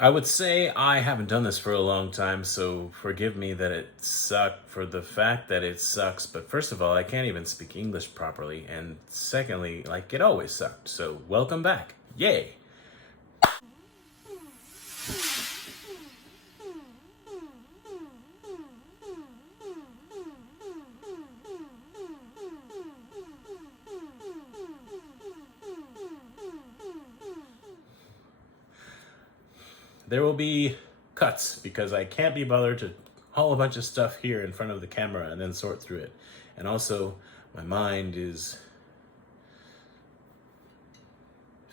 I would say I haven't done this for a long time, so forgive me that it sucked for the fact that it sucks. But first of all, I can't even speak English properly. And secondly, like, it always sucked. So welcome back. Yay. There will be cuts because I can't be bothered to haul a bunch of stuff here in front of the camera and then sort through it. And also, my mind is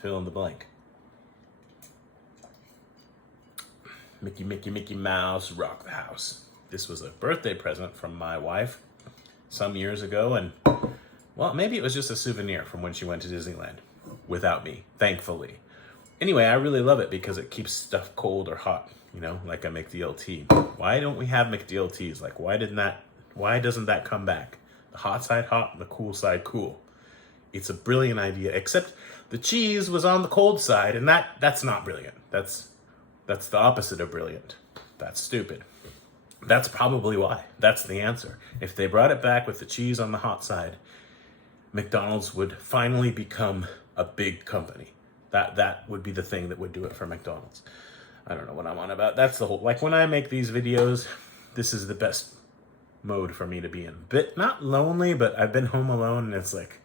fill in the blank. Mickey Mouse, rock the house. This was a birthday present from my wife some years ago, and well, maybe it was just a souvenir from when she went to Disneyland without me, thankfully. Anyway, I really love it because it keeps stuff cold or hot, you know, like a McDLT. Why don't we have McDLTs? Like, why doesn't that come back? The hot side hot and the cool side cool. It's a brilliant idea, except the cheese was on the cold side, and that's not brilliant. That's the opposite of brilliant. That's stupid. That's probably why. That's the answer. If they brought it back with the cheese on the hot side, McDonald's would finally become a big company. That would be the thing that would do it for McDonald's. I don't know what I'm on about. That's the whole, like when I make these videos, this is the best mode for me to be in. Bit not lonely, but I've been home alone and it's like,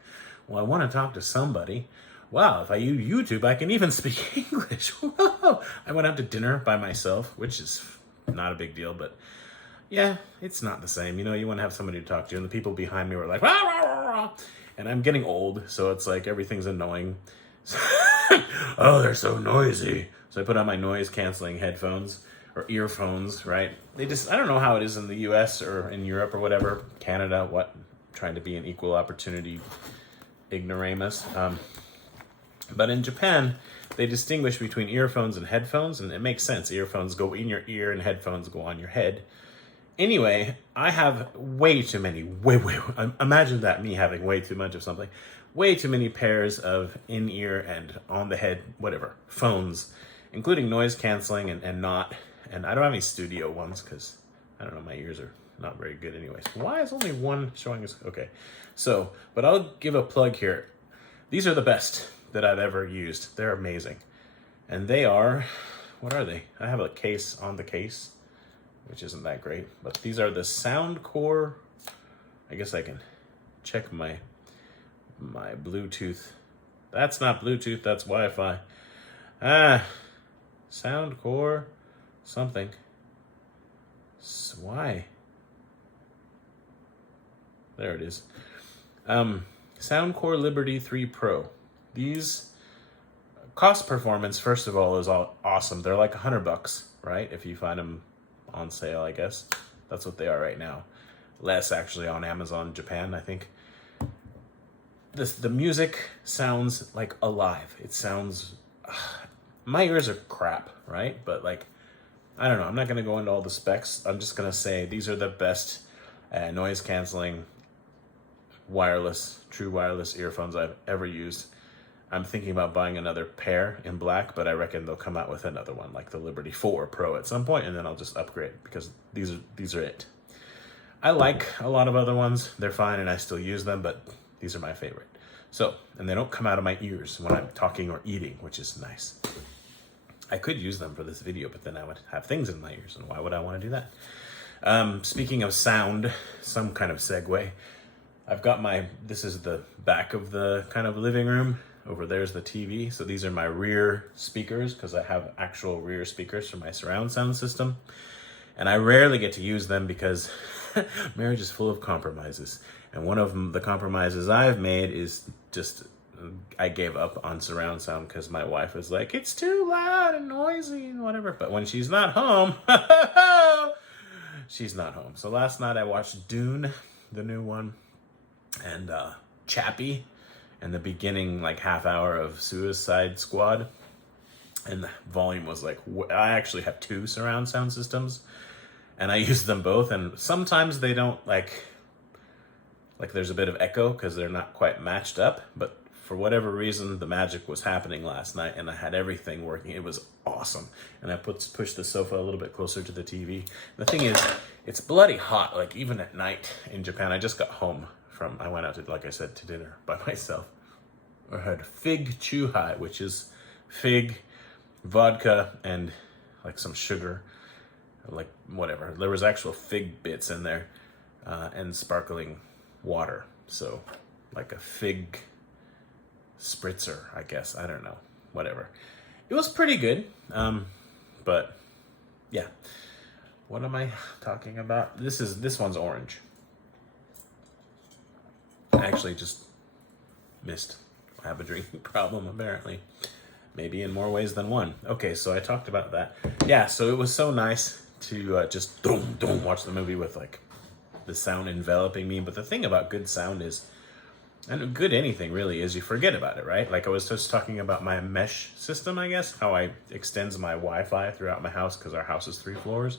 well, I want to talk to somebody. Wow, if I use YouTube, I can even speak English. Whoa! I went out to dinner by myself, which is not a big deal, but yeah, it's not the same. You know, you want to have somebody to talk to, and the people behind me were like, rah, rah, rah, rah. And I'm getting old, so it's like everything's annoying. Oh, they're so noisy. So I put on my noise canceling headphones or earphones, right? I don't know how it is in the US or in Europe or whatever, Canada, trying to be an equal opportunity ignoramus. But in Japan, they distinguish between earphones and headphones, and it makes sense. Earphones go in your ear and headphones go on your head. Anyway, I have way too many, imagine that, me having way too much of something. Way too many pairs of in-ear and on-the-head, whatever, phones, including noise canceling and not. And I don't have any studio ones because, I don't know, my ears are not very good anyways. Why is only one showing us? Okay. So, but I'll give a plug here. These are the best that I've ever used. They're amazing. And they are, what are they? I have a case on the case, which isn't that great. But these are the Soundcore. I guess I can check my Bluetooth. That's not Bluetooth, that's Wi-Fi. Soundcore something. Why? There it is. Soundcore Liberty 3 Pro. These cost performance, first of all, is awesome. They're like $100, right? If you find them on sale, I guess. That's what they are right now. Less actually on Amazon Japan, I think. The music sounds like alive. It sounds, my ears are crap, right? But like, I don't know. I'm not going to go into all the specs. I'm just going to say these are the best noise canceling true wireless earphones I've ever used. I'm thinking about buying another pair in black, but I reckon they'll come out with another one like the Liberty 4 Pro at some point, and then I'll just upgrade because these are it. I like a lot of other ones. They're fine and I still use them, but these are my favorite. So, and they don't come out of my ears when I'm talking or eating, which is nice. I could use them for this video, but then I would have things in my ears, and why would I want to do that? Speaking of sound, some kind of segue, I've got this is the back of the kind of living room. Over there's the TV. So these are my rear speakers because I have actual rear speakers for my surround sound system. And I rarely get to use them because marriage is full of compromises. And one of the compromises I've made is just, I gave up on surround sound because my wife was like, it's too loud and noisy and whatever. But when she's not home, she's not home. So last night I watched Dune, the new one, and Chappie, and the beginning like half hour of Suicide Squad. And the volume was like, I actually have 2 surround sound systems and I use them both. And sometimes they don't like there's a bit of echo because they're not quite matched up. But for whatever reason, the magic was happening last night and I had everything working. It was awesome. And I pushed the sofa a little bit closer to the TV. The thing is, it's bloody hot, like even at night in Japan. I just got home I went out to, like I said, to dinner by myself. I had fig chuhai, which is fig, vodka, and like some sugar, like whatever. There was actual fig bits in there, and sparkling water. So like a fig spritzer, I guess. I don't know. Whatever. It was pretty good. But yeah. What am I talking about? This one's orange. I actually just missed. I have a drinking problem, apparently. Maybe in more ways than one. Okay, so I talked about that. Yeah, so it was so nice to just watch the movie with like the sound enveloping me. But the thing about good sound is, and good anything really, is you forget about it, right? Like I was just talking about my mesh system, I guess, how I extends my Wi-Fi throughout my house because our house is 3 floors.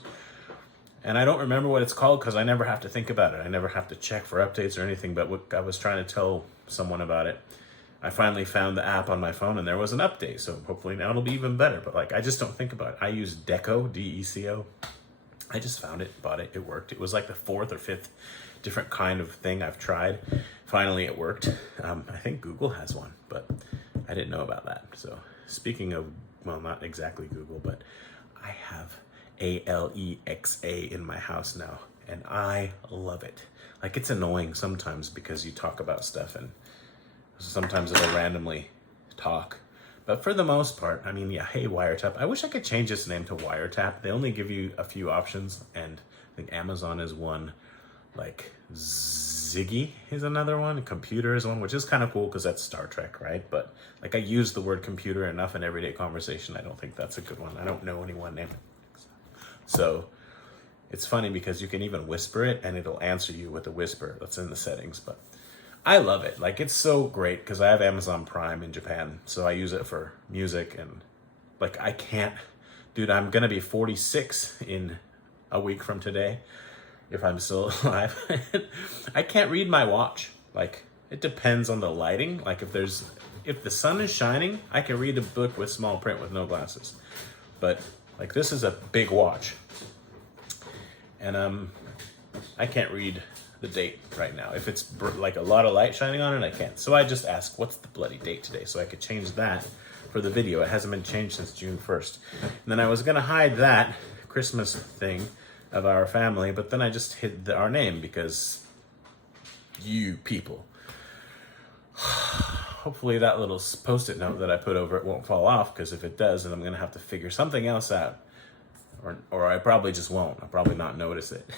And I don't remember what it's called because I never have to think about it. I never have to check for updates or anything. But what I was trying to tell someone about it, I finally found the app on my phone and there was an update. So hopefully now it'll be even better. But like, I just don't think about it. I use Deco, D-E-C-O. I just found it, bought it, it worked. It was like the 4th or 5th different kind of thing I've tried. Finally, it worked. I think Google has one, but I didn't know about that. So speaking of, well, not exactly Google, but I have Alexa in my house now, and I love it. Like, it's annoying sometimes because you talk about stuff and sometimes it'll randomly talk. But for the most part, I mean, yeah, hey, Wiretap. I wish I could change its name to Wiretap. They only give you a few options, and I think Amazon is one, like Ziggy is another one, computer is one, which is kind of cool because that's Star Trek, right? But like, I use the word computer enough in everyday conversation. I don't think that's a good one. I don't know anyone named it. So it's funny because you can even whisper it and it'll answer you with a whisper that's in the settings. But I love it. Like, it's so great because I have Amazon Prime in Japan. So I use it for music and like, I can't, dude, I'm going to be 46 in a week from today if I'm still alive. I can't read my watch. Like, it depends on the lighting. Like, if the sun is shining, I can read a book with small print with no glasses. But like, this is a big watch, and I can't read the date right now. If it's like a lot of light shining on it, I can't. So I just ask, what's the bloody date today? So I could change that for the video. It hasn't been changed since June 1st. And then I was gonna hide that Christmas thing of our family, but then I just hid our name because you people. Hopefully that little post-it note that I put over it won't fall off, because if it does, then I'm going to have to figure something else out. Or I probably just won't. I'll probably not notice it.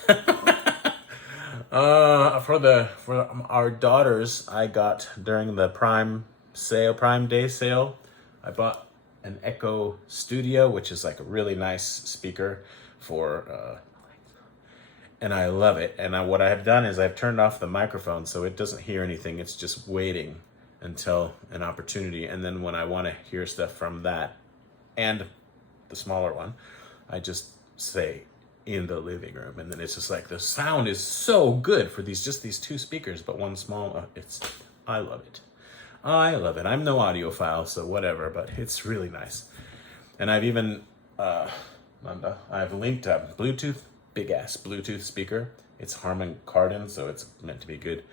For our daughters, I got during the Prime Day sale, I bought an Echo Studio, which is like a really nice speaker for and I love it. And what I have done is I've turned off the microphone so it doesn't hear anything. It's just waiting until an opportunity. And then when I want to hear stuff from that and the smaller one, I just say in the living room. And then it's just like, the sound is so good for these 2 speakers, but one small, I love it. I love it. I'm no audiophile, so whatever, but it's really nice. And I've even, I've linked a Bluetooth, big ass Bluetooth speaker. It's Harman Kardon, so it's meant to be good,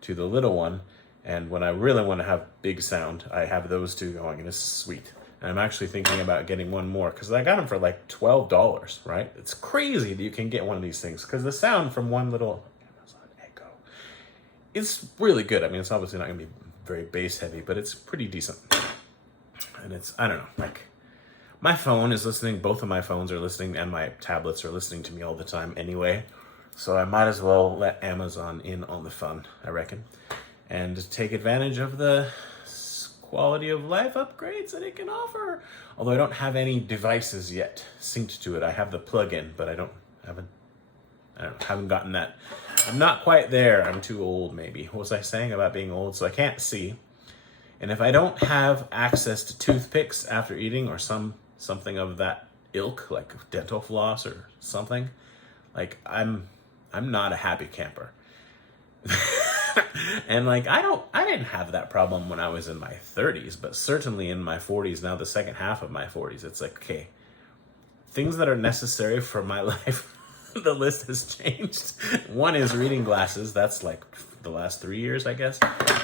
to the little one. And when I really want to have big sound, I have those 2 going, and it's sweet. And I'm actually thinking about getting one more because I got them for like $12, right? It's crazy that you can get one of these things because the sound from one little Amazon Echo is really good. I mean, it's obviously not going to be very bass heavy, but it's pretty decent. And it's, I don't know, like, my phone is listening, both of my phones are listening, and my tablets are listening to me all the time anyway. So I might as well let Amazon in on the fun, I reckon, and take advantage of the quality of life upgrades that it can offer. Although I don't have any devices yet synced to it. I have the plug-in, but I haven't gotten that. I'm not quite there. I'm too old, maybe. What was I saying about being old? So I can't see. And if I don't have access to toothpicks after eating or something of that ilk, like dental floss or something, like I'm not a happy camper. And like, I didn't have that problem when I was in my 30s, but certainly in my 40s, now the second half of my 40s, it's like, okay, things that are necessary for my life, the list has changed. One is reading glasses. That's like the last 3 years, I guess.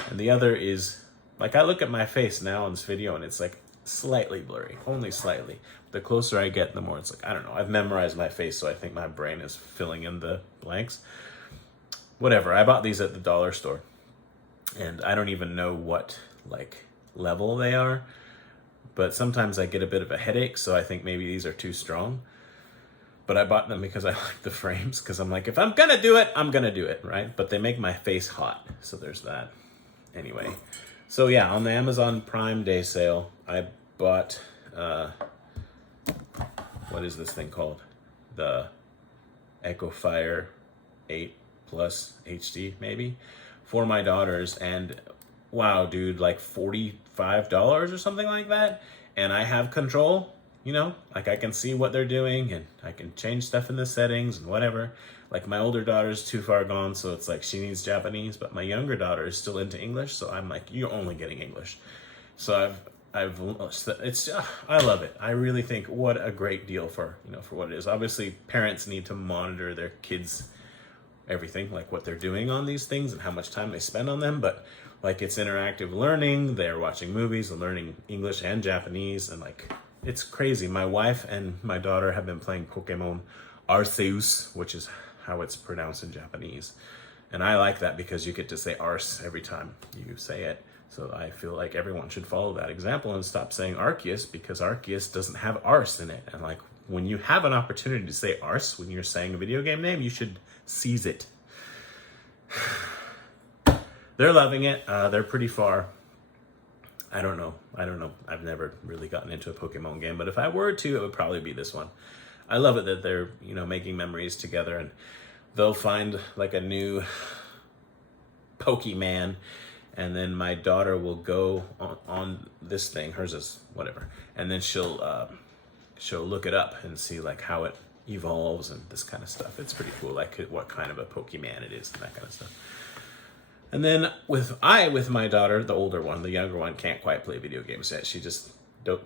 And the other is, like, I look at my face now in this video and it's like slightly blurry, only slightly. The closer I get, the more it's like, I don't know. I've memorized my face, so I think my brain is filling in the blanks. Whatever, I bought these at the dollar store. And I don't even know what, like, level they are. But sometimes I get a bit of a headache, so I think maybe these are too strong. But I bought them because I like the frames, because I'm like, if I'm gonna do it, I'm gonna do it, right? But they make my face hot, so there's that. Anyway, so yeah, on the Amazon Prime Day sale, I bought, what is this thing called? The Echo Fire 8 Plus HD, maybe, for my daughters. And wow, dude, like $45 or something like that. And I have control, you know, like I can see what they're doing and I can change stuff in the settings and whatever. Like my older daughter's too far gone, so it's like she needs Japanese, but my younger daughter is still into English, so I'm like, you're only getting English. So it's, I love it. I really think what a great deal for, you know, for what it is. Obviously, parents need to monitor their kids' everything, like what they're doing on these things and how much time they spend on them, but like it's interactive learning. They're watching movies and learning English and Japanese, and like it's crazy. My wife and my daughter have been playing Pokemon Arceus, which is how it's pronounced in Japanese, and I like that because you get to say Arce every time you say it. So I feel like everyone should follow that example and stop saying Arceus, because Arceus doesn't have Arce in it. And like when you have an opportunity to say Arce when you're saying a video game name, you should seize it. They're loving it. They're pretty far. I don't know. I've never really gotten into a Pokemon game, but if I were to, it would probably be this one. I love it that they're, you know, making memories together, and they'll find like a new Pokemon, and then my daughter will go on this thing. Hers is whatever, and then she'll look it up and see like how it evolves and this kind of stuff. It's pretty cool, like what kind of a Pokemon it is and that kind of stuff. And then with my daughter, the older one, the younger one can't quite play video games yet. She just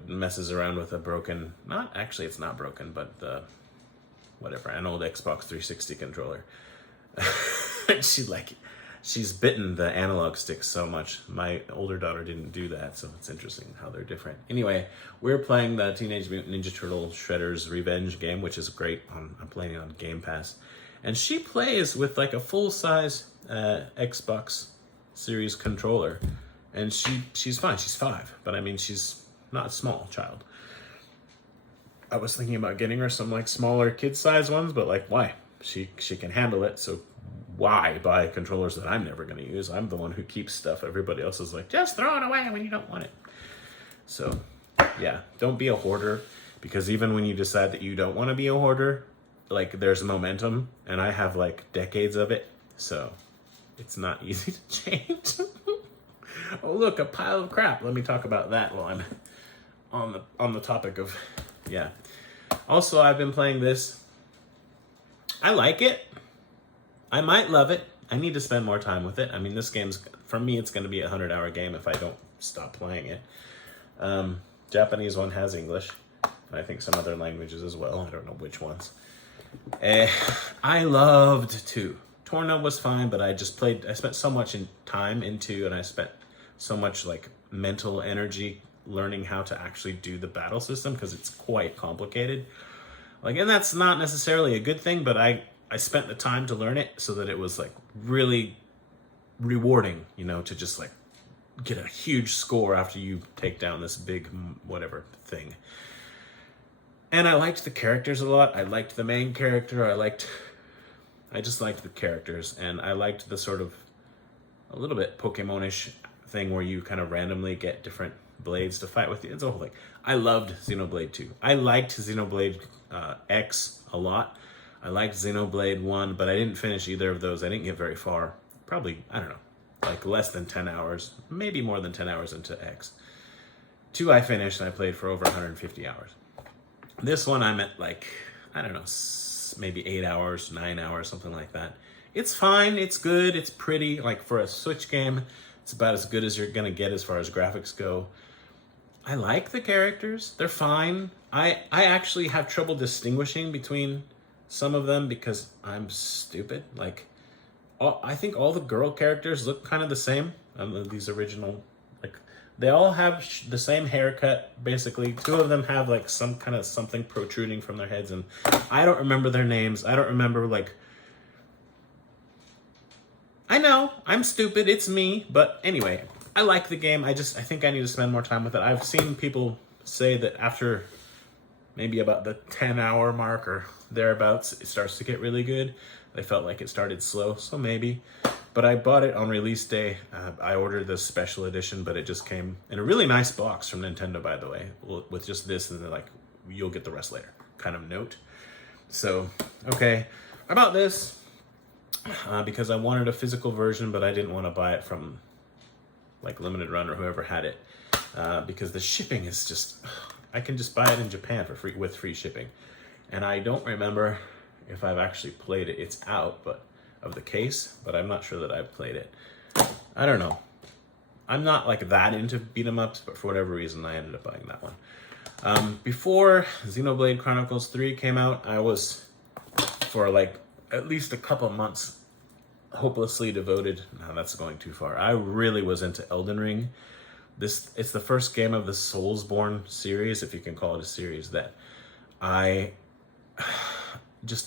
messes around with a broken, it's not broken, but an old Xbox 360 controller. She's bitten the analog stick so much. My older daughter didn't do that, so it's interesting how they're different. Anyway, we're playing the Teenage Mutant Ninja Turtle Shredder's Revenge game, which is great. I'm playing it on Game Pass. And she plays with like a full-size Xbox Series controller. And she's fine. She's 5. But I mean, she's not a small child. I was thinking about getting her some like smaller kid-size ones, but like, why? She can handle it, so why buy controllers that I'm never going to use? I'm the one who keeps stuff. Everybody else is like, just throw it away when you don't want it. So, yeah, don't be a hoarder, because even when you decide that you don't want to be a hoarder, like there's momentum, and I have like decades of it, so it's not easy to change. Oh, look, a pile of crap. Let me talk about that while I'm on the topic of, yeah. Also, I've been playing this. I like it. I might love it. I need to spend more time with it. I mean, this game's, for me, it's going to be a 100-hour game if I don't stop playing it. Japanese one has English, and I think some other languages as well. I don't know which ones. I loved 2. Torna was fine, but I spent so much time into, and I spent so much like mental energy learning how to actually do the battle system, because it's quite complicated. Like, and that's not necessarily a good thing, but I spent the time to learn it so that it was like really rewarding, you know, to just like get a huge score after you take down this big whatever thing. And I liked the characters a lot. I liked the main character. I just liked the characters, and I liked the sort of a little bit Pokemon-ish thing where you kind of randomly get different blades to fight with you. It's a whole thing. I loved Xenoblade 2. I liked Xenoblade X a lot. I liked Xenoblade 1, but I didn't finish either of those. I didn't get very far. Probably, I don't know, like less than 10 hours, maybe more than 10 hours into X. 2 I finished, and I played for over 150 hours. This one I'm at like, I don't know, maybe 8 hours, 9 hours, something like that It's fine, it's good, it's pretty. Like for a Switch game, it's about as good as you're gonna get as far as graphics go. I like the characters, they're fine. I actually have trouble distinguishing between some of them because I'm stupid. Like, I think all the girl characters look kind of the same. These original, like, they all have the same haircut, basically. Two of them have, like, some kind of something protruding from their heads, and I don't remember their names. I don't remember, like... I know, I'm stupid, it's me, but anyway, I like the game. I think I need to spend more time with it. I've seen people say that after maybe about the 10-hour mark or thereabouts, it starts to get really good. They felt like it started slow, so maybe. But I bought it on release day. I ordered the special edition, but it just came in a really nice box from Nintendo, by the way, with just this, and they're like, you'll get the rest later, kind of note. So, okay, about this, because I wanted a physical version, but I didn't want to buy it from like Limited Run or whoever had it, because the shipping is just... I can just buy it in Japan for free with free shipping. And I don't remember if I've actually played it. It's out, but of the case, but I'm not sure that I've played it. I don't know. I'm not like that into beat 'em ups, but for whatever reason, I ended up buying that one. Before Xenoblade Chronicles 3 came out, I was, for like at least a couple months, hopelessly devoted. No, that's going too far. I really was into Elden Ring. It's the first game of the Soulsborne series, if you can call it a series, that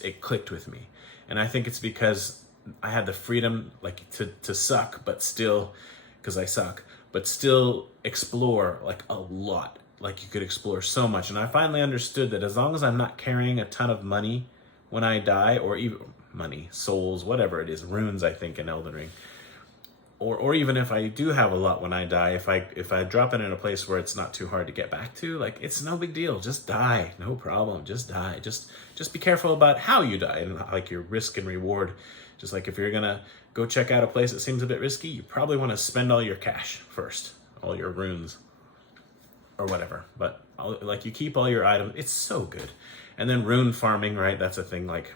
it clicked with me. And I think it's because I had the freedom, like, to suck, but still, because I suck, but still explore, like, a lot. Like, you could explore so much. And I finally understood that as long as I'm not carrying a ton of money when I die, or even money, souls, whatever it is, runes, I think, in Elden Ring, or even if I do have a lot when I die, if I drop it in a place where it's not too hard to get back to, like, it's no big deal. Just die, no problem. Just die. Just be careful about how you die and like your risk and reward. Just like if you're gonna go check out a place that seems a bit risky, you probably want to spend all your cash first, all your runes or whatever. But like you keep all your items. It's so good. And then rune farming, right? That's a thing. Like,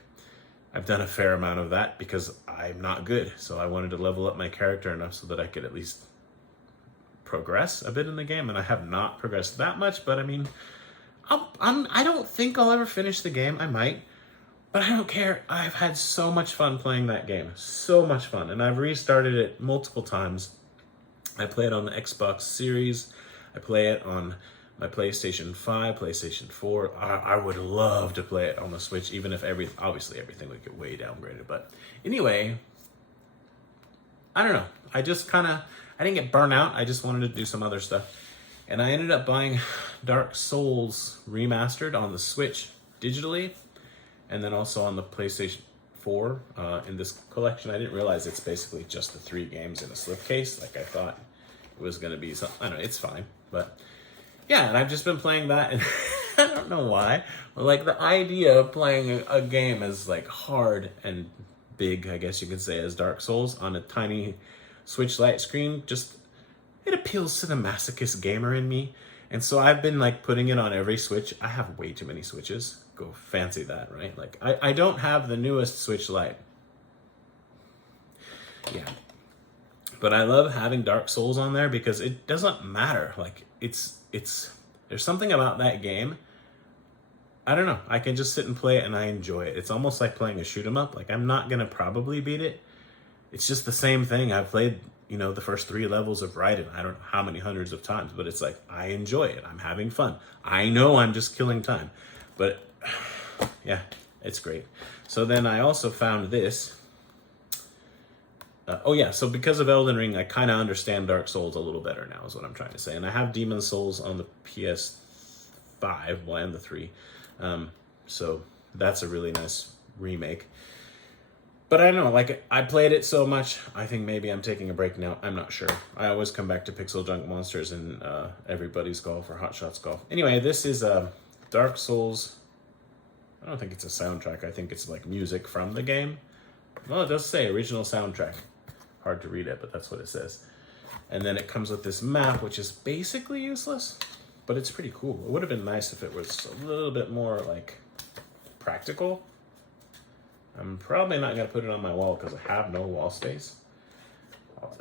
I've done a fair amount of that because I'm not good. So I wanted to level up my character enough so that I could at least progress a bit in the game. And I have not progressed that much, but I mean, I don't think I'll ever finish the game. I might, but I don't care. I've had so much fun playing that game. So much fun. And I've restarted it multiple times. I play it on the Xbox Series. I play it on my PlayStation 5, PlayStation 4. I would love to play it on the Switch, even if obviously everything would get way downgraded. But anyway, I don't know. I didn't get burnt out. I just wanted to do some other stuff. And I ended up buying Dark Souls Remastered on the Switch digitally, and then also on the PlayStation 4 in this collection. I didn't realize it's basically just the 3 games in a slipcase. Like I thought it was going to be something. I don't know, it's fine. But yeah, and I've just been playing that, and I don't know why. Like, the idea of playing a game as, like, hard and big, I guess you could say, as Dark Souls on a tiny Switch Lite screen, just, it appeals to the masochist gamer in me. And so I've been, like, putting it on every Switch. I have way too many Switches. Go fancy that, right? Like, I don't have the newest Switch Lite. Yeah. But I love having Dark Souls on there because it doesn't matter. Like, there's something about that game. I don't know. I can just sit and play it and I enjoy it. It's almost like playing a shoot 'em up. Like, I'm not gonna probably beat it. It's just the same thing. I've played, the first 3 levels of Raiden. I don't know how many hundreds of times, but it's like, I enjoy it. I'm having fun. I know I'm just killing time, but yeah, it's great. So then I also found this. So because of Elden Ring, I kind of understand Dark Souls a little better now, is what I'm trying to say. And I have Demon's Souls on the PS5, and the 3. So that's a really nice remake. But I don't know, like, I played it so much, I think maybe I'm taking a break now. I'm not sure. I always come back to Pixel Junk Monsters and Everybody's Golf or Hot Shots Golf. Anyway, this is Dark Souls. I don't think it's a soundtrack. I think it's like music from the game. Well, it does say original soundtrack. Hard to read it, but that's what it says. And then it comes with this map, which is basically useless, but it's pretty cool. It would have been nice if it was a little bit more, like, practical. I'm probably not going to put it on my wall because I have no wall space.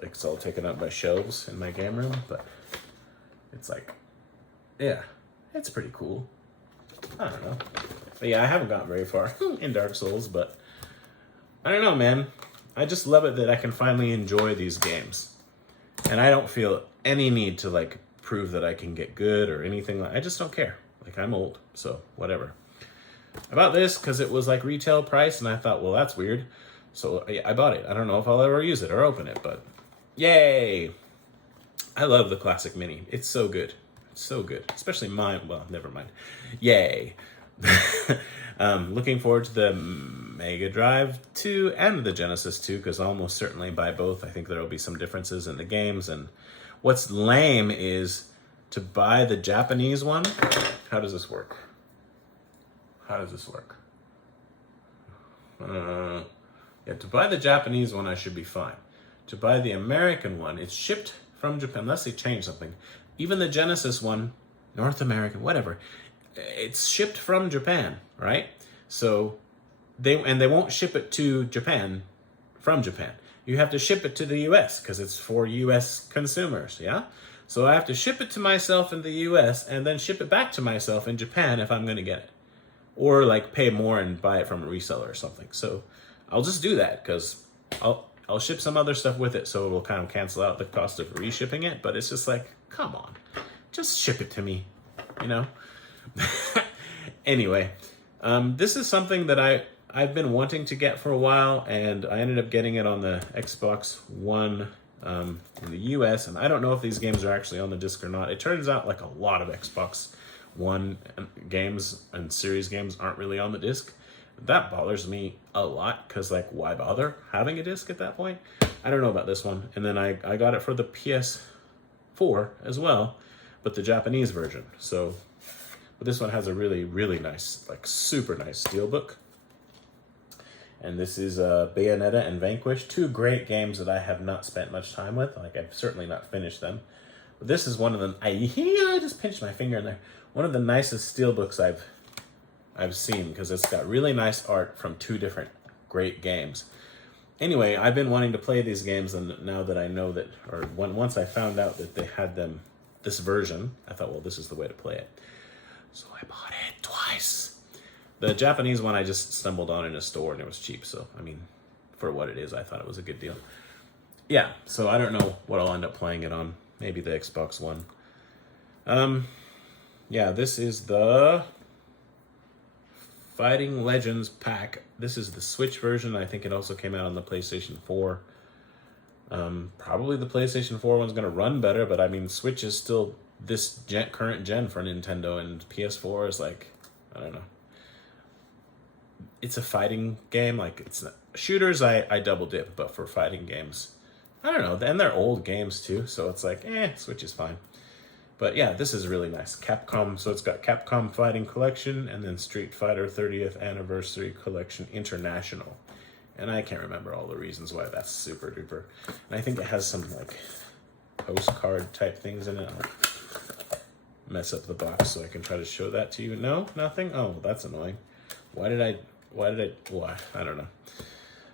It's all taken up by shelves in my game room, but it's like, yeah, it's pretty cool. I don't know. But yeah, I haven't gotten very far in Dark Souls, but I don't know, man. I just love it that I can finally enjoy these games. And I don't feel any need to like prove that I can get good or anything. I just don't care. Like, I'm old, so whatever. I bought this because it was like retail price, and I thought, well, that's weird. So I bought it. I don't know if I'll ever use it or open it, but yay! I love the Classic Mini. It's so good. It's so good. Especially mine. Well, never mind. Yay. Looking forward to the Mega Drive 2 and the Genesis 2, because I'll almost certainly buy both. I think there will be some differences in the games. And what's lame is to buy the Japanese one. How does this work? How does this work? Yeah, to buy the Japanese one, I should be fine. To buy the American one, it's shipped from Japan, unless they change something. Even the Genesis one, North American, whatever, it's shipped from Japan, right? So they won't ship it to Japan from Japan. You have to ship it to the US because it's for US consumers, yeah? So I have to ship it to myself in the US and then ship it back to myself in Japan if I'm going to get it. Or like pay more and buy it from a reseller or something. So I'll just do that because I'll ship some other stuff with it, so it'll kind of cancel out the cost of reshipping it. But it's just like, come on, just ship it to me, you know? Anyway, this is something that I've been wanting to get for a while, and I ended up getting it on the Xbox One in the US, and I don't know if these games are actually on the disc or not. It turns out like a lot of Xbox One games and series games aren't really on the disc. That bothers me a lot because, like, why bother having a disc at that point? I don't know about this one. And then I got it for the PS4 as well, but the Japanese version. So, but this one has a really, really nice, like super nice steelbook. And this is Bayonetta and Vanquish, two great games that I have not spent much time with. Like, I've certainly not finished them. But this is one of them. I just pinched my finger in there. One of the nicest steelbooks I've seen, because it's got really nice art from two different great games. Anyway, I've been wanting to play these games, and now that I know that, or once I found out that they had them, this version, I thought, well, this is the way to play it. So I bought it twice. The Japanese one I just stumbled on in a store, and it was cheap. So, I mean, for what it is, I thought it was a good deal. Yeah, so I don't know what I'll end up playing it on. Maybe the Xbox One. Yeah, this is the Fighting Legends pack. This is the Switch version. I think it also came out on the PlayStation 4. Probably the PlayStation 4 one's going to run better, but I mean, Switch is still this current gen for Nintendo, and PS4 is like, I don't know. It's a fighting game. Like, it's not, shooters, I double dip, but for fighting games, I don't know. And they're old games too, so it's like, Switch is fine. But yeah, this is really nice. Capcom, so it's got Capcom Fighting Collection and then Street Fighter 30th Anniversary Collection International. And I can't remember all the reasons why that's super duper. And I think it has some like postcard type things in it. I'll mess up the box so I can try to show that to you. No, nothing? Oh, that's annoying. Why? I don't know.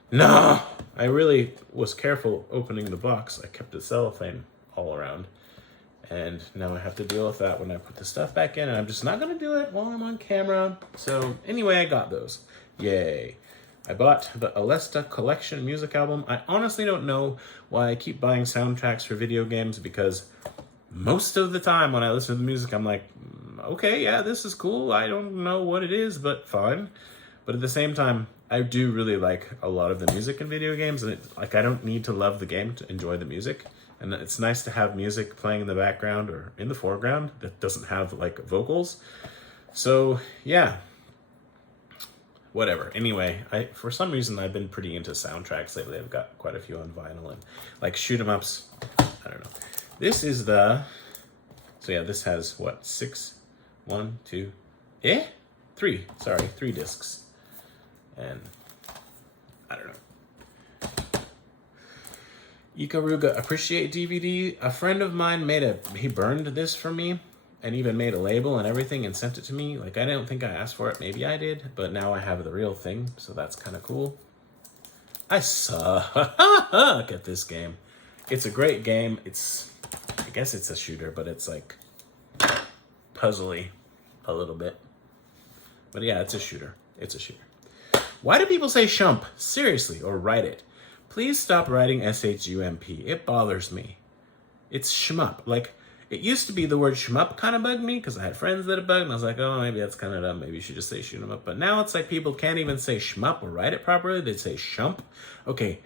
No! I really was careful opening the box. I kept the cellophane all around. And now I have to deal with that when I put the stuff back in, and I'm just not going to do it while I'm on camera. So anyway, I got those. Yay. I bought the Alesta Collection music album. I honestly don't know why I keep buying soundtracks for video games, because most of the time when I listen to the music, I'm like, okay, yeah, this is cool. I don't know what it is, but fine. But at the same time, I do really like a lot of the music in video games, and I don't need to love the game to enjoy the music. And it's nice to have music playing in the background or in the foreground that doesn't have like vocals. So yeah, whatever. Anyway, for some reason I've been pretty into soundtracks lately. I've got quite a few on vinyl, and like shoot 'em ups. I don't know. This is so yeah, this has what, 3 discs. And I don't know. Ikaruga Appreciate DVD. A friend of mine he burned this for me, and even made a label and everything and sent it to me. Like, I don't think I asked for it. Maybe I did, but now I have the real thing, so that's kind of cool. I suck at this game. It's a great game. I guess it's a shooter, but it's like puzzly a little bit. But yeah, it's a shooter. It's a shooter. Why do people say shump? Seriously, or write it. Please stop writing S-H-U-M-P. It bothers me. It's shmup. Like, it used to be the word shmup kind of bugged me because I had friends that it bugged, and I was like, oh, maybe that's kind of dumb. Maybe you should just say shoot 'em up. But now it's like people can't even say shmup or write it properly. They'd say shump. Okay,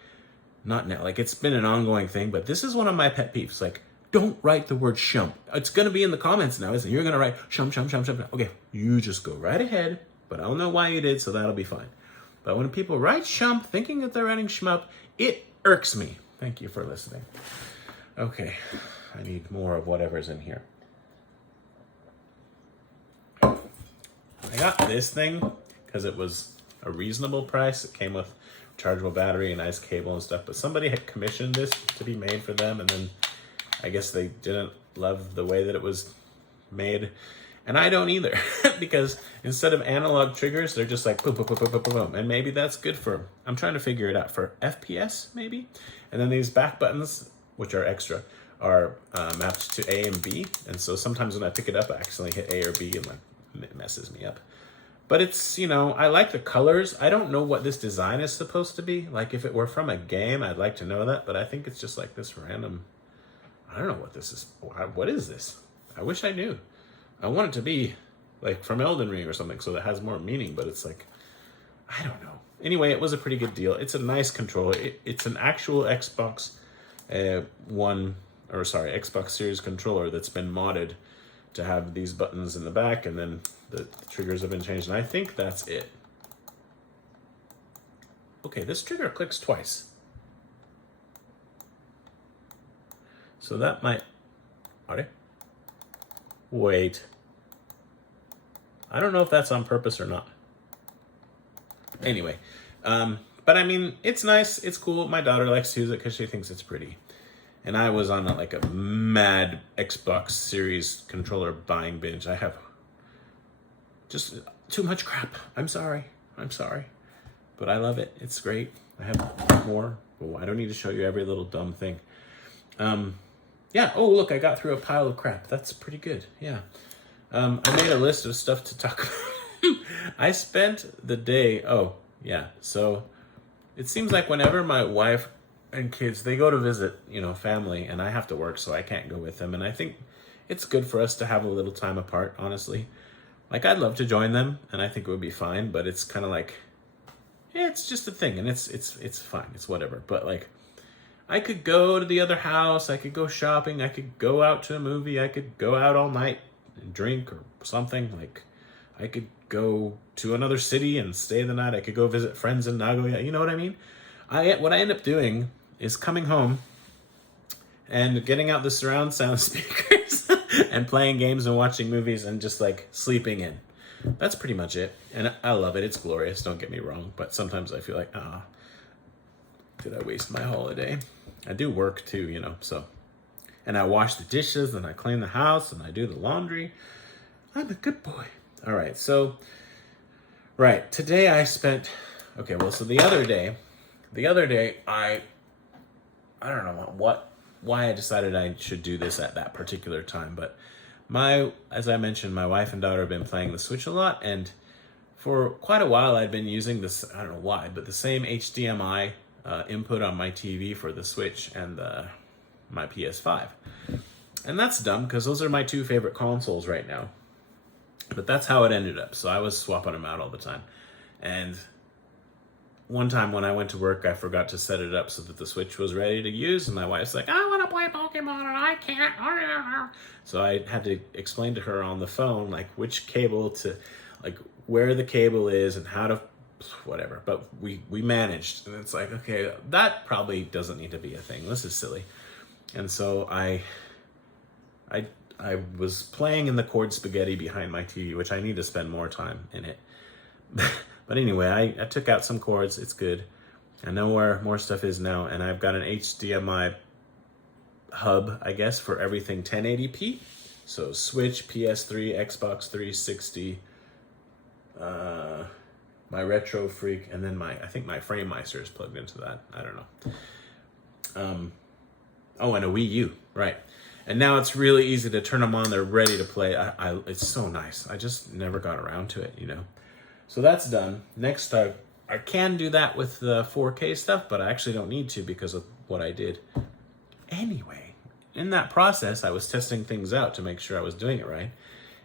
not now. Like, it's been an ongoing thing, but this is one of my pet peeves. Like, don't write the word shump. It's going to be in the comments now, isn't it? You're going to write shump, shump, shump, shump. Okay, you just go right ahead, but I don't know why you did, so that'll be fine. But when people write shump thinking that they're writing shmup, it irks me. Thank you for listening. Okay, I need more of whatever's in here. I got this thing because it was a reasonable price. It came with chargeable battery and nice cable and stuff, but somebody had commissioned this to be made for them, and then I guess they didn't love the way that it was made. And I don't either, because instead of analog triggers, they're just like boom, boom, boom, boom, boom, boom. And maybe that's good for, I'm trying to figure it out, for FPS maybe? And then these back buttons, which are extra, are mapped to A and B. And so sometimes when I pick it up, I accidentally hit A or B and like it messes me up. But it's, you know, I like the colors. I don't know what this design is supposed to be. Like if it were from a game, I'd like to know that, but I think it's just like this random, I don't know what this is. What is this? I wish I knew. I want it to be like from Elden Ring or something so that has more meaning, but it's like, I don't know. Anyway, it was a pretty good deal. It's a nice controller. It's an actual Xbox Xbox Series controller that's been modded to have these buttons in the back, and then the triggers have been changed, and I think that's it. Okay, this trigger clicks twice. So that might... Wait. I don't know if that's on purpose or not. Anyway, but I mean, it's nice, it's cool. My daughter likes to use it because she thinks it's pretty. And I was on like a mad Xbox Series controller buying binge. I have just too much crap. I'm sorry. But I love it. It's great. I have more. Oh, I don't need to show you every little dumb thing. Yeah. Oh, look, I got through a pile of crap. That's pretty good. Yeah. I made a list of stuff to talk about. I spent the day. Oh, yeah. So it seems like whenever my wife and kids, they go to visit, family, and I have to work, so I can't go with them. And I think it's good for us to have a little time apart, honestly. Like, I'd love to join them, and I think it would be fine, but it's kind of like, yeah, it's just a thing, and it's fine. It's whatever. But, like, I could go to the other house, I could go shopping, I could go out to a movie, I could go out all night and drink or something. Like, I could go to another city and stay the night. I could go visit friends in Nagoya. You know what I mean? What I end up doing is coming home and getting out the surround sound speakers and playing games and watching movies and just like sleeping in. That's pretty much it. And I love it. It's glorious. Don't get me wrong. But sometimes I feel like, did I waste my holiday? I do work too, so. And I wash the dishes and I clean the house and I do the laundry. I'm a good boy. All right. So, right. Today I spent, so the other day, I don't know why I decided I should do this at that particular time, but as I mentioned, my wife and daughter have been playing the Switch a lot, and for quite a while I'd been using this, I don't know why, but the same HDMI input on my TV for the Switch and my PS5. And that's dumb, because those are my two favorite consoles right now. But that's how it ended up, so I was swapping them out all the time. And one time when I went to work, I forgot to set it up so that the Switch was ready to use, and my wife's like, I want to play Pokemon, and I can't. So I had to explain to her on the phone, like, which cable to, like, where the cable is and how to, whatever. But we managed, and it's like, okay, that probably doesn't need to be a thing. This is silly. And so I was playing in the cord spaghetti behind my TV, which I need to spend more time in it. But anyway, I took out some cords. It's good. I know where more stuff is now, and I've got an HDMI hub, I guess, for everything 1080p. So Switch, PS3, Xbox 360, my Retro Freak, and then I think my FrameMeister is plugged into that. I don't know. Oh, and a Wii U, right. And now it's really easy to turn them on. They're ready to play. It's so nice. I just never got around to it, So that's done. Next, I can do that with the 4K stuff, but I actually don't need to because of what I did. Anyway, in that process, I was testing things out to make sure I was doing it right.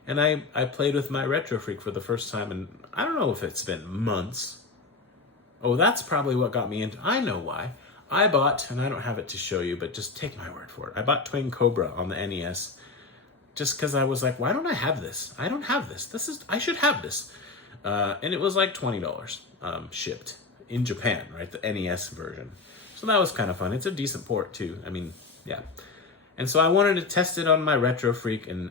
And I played with my Retro Freak for the first time, and I don't know if it's been months. Oh, that's probably what got me into. I know why. I bought, and I don't have it to show you, but just take my word for it. I bought Twin Cobra on the NES just because I was like, why don't I have this? I don't have this. I should have this. And it was like $20 shipped in Japan, right? The NES version. So that was kind of fun. It's a decent port too. I mean, yeah. And so I wanted to test it on my Retro Freak and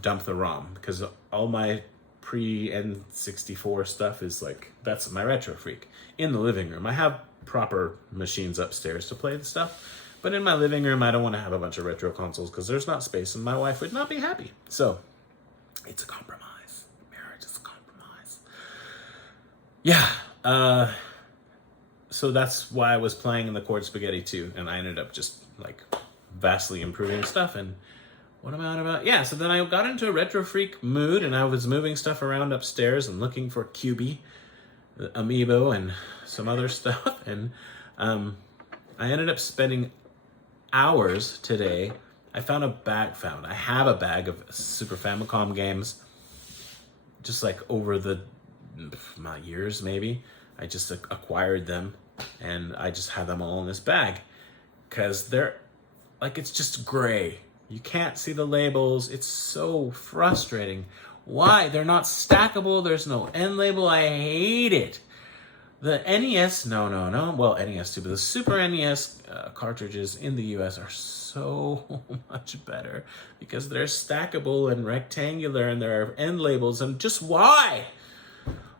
dump the ROM because all my pre-N64 stuff is like, that's my Retro Freak in the living room. I have proper machines upstairs to play the stuff, but in my living room I don't want to have a bunch of retro consoles because there's not space and my wife would not be happy. So it's a compromise. Marriage is a compromise. Yeah. So that's why I was playing in the Chord Spaghetti too, and I ended up just like vastly improving stuff. And what am I on about? Yeah, so then I got into a Retro Freak mood and I was moving stuff around upstairs and looking for Cubie, the Amiibo, and some other stuff. And I ended up spending hours today. I have a bag of Super Famicom games just like over the years maybe. I just acquired them and I just have them all in this bag because they're like, it's just gray. You can't see the labels. It's so frustrating. Why? They're not stackable. There's no end label. I hate it. The NES, no. Well, NES too, but the Super NES cartridges in the US are so much better because they're stackable and rectangular and there are end labels. And just why?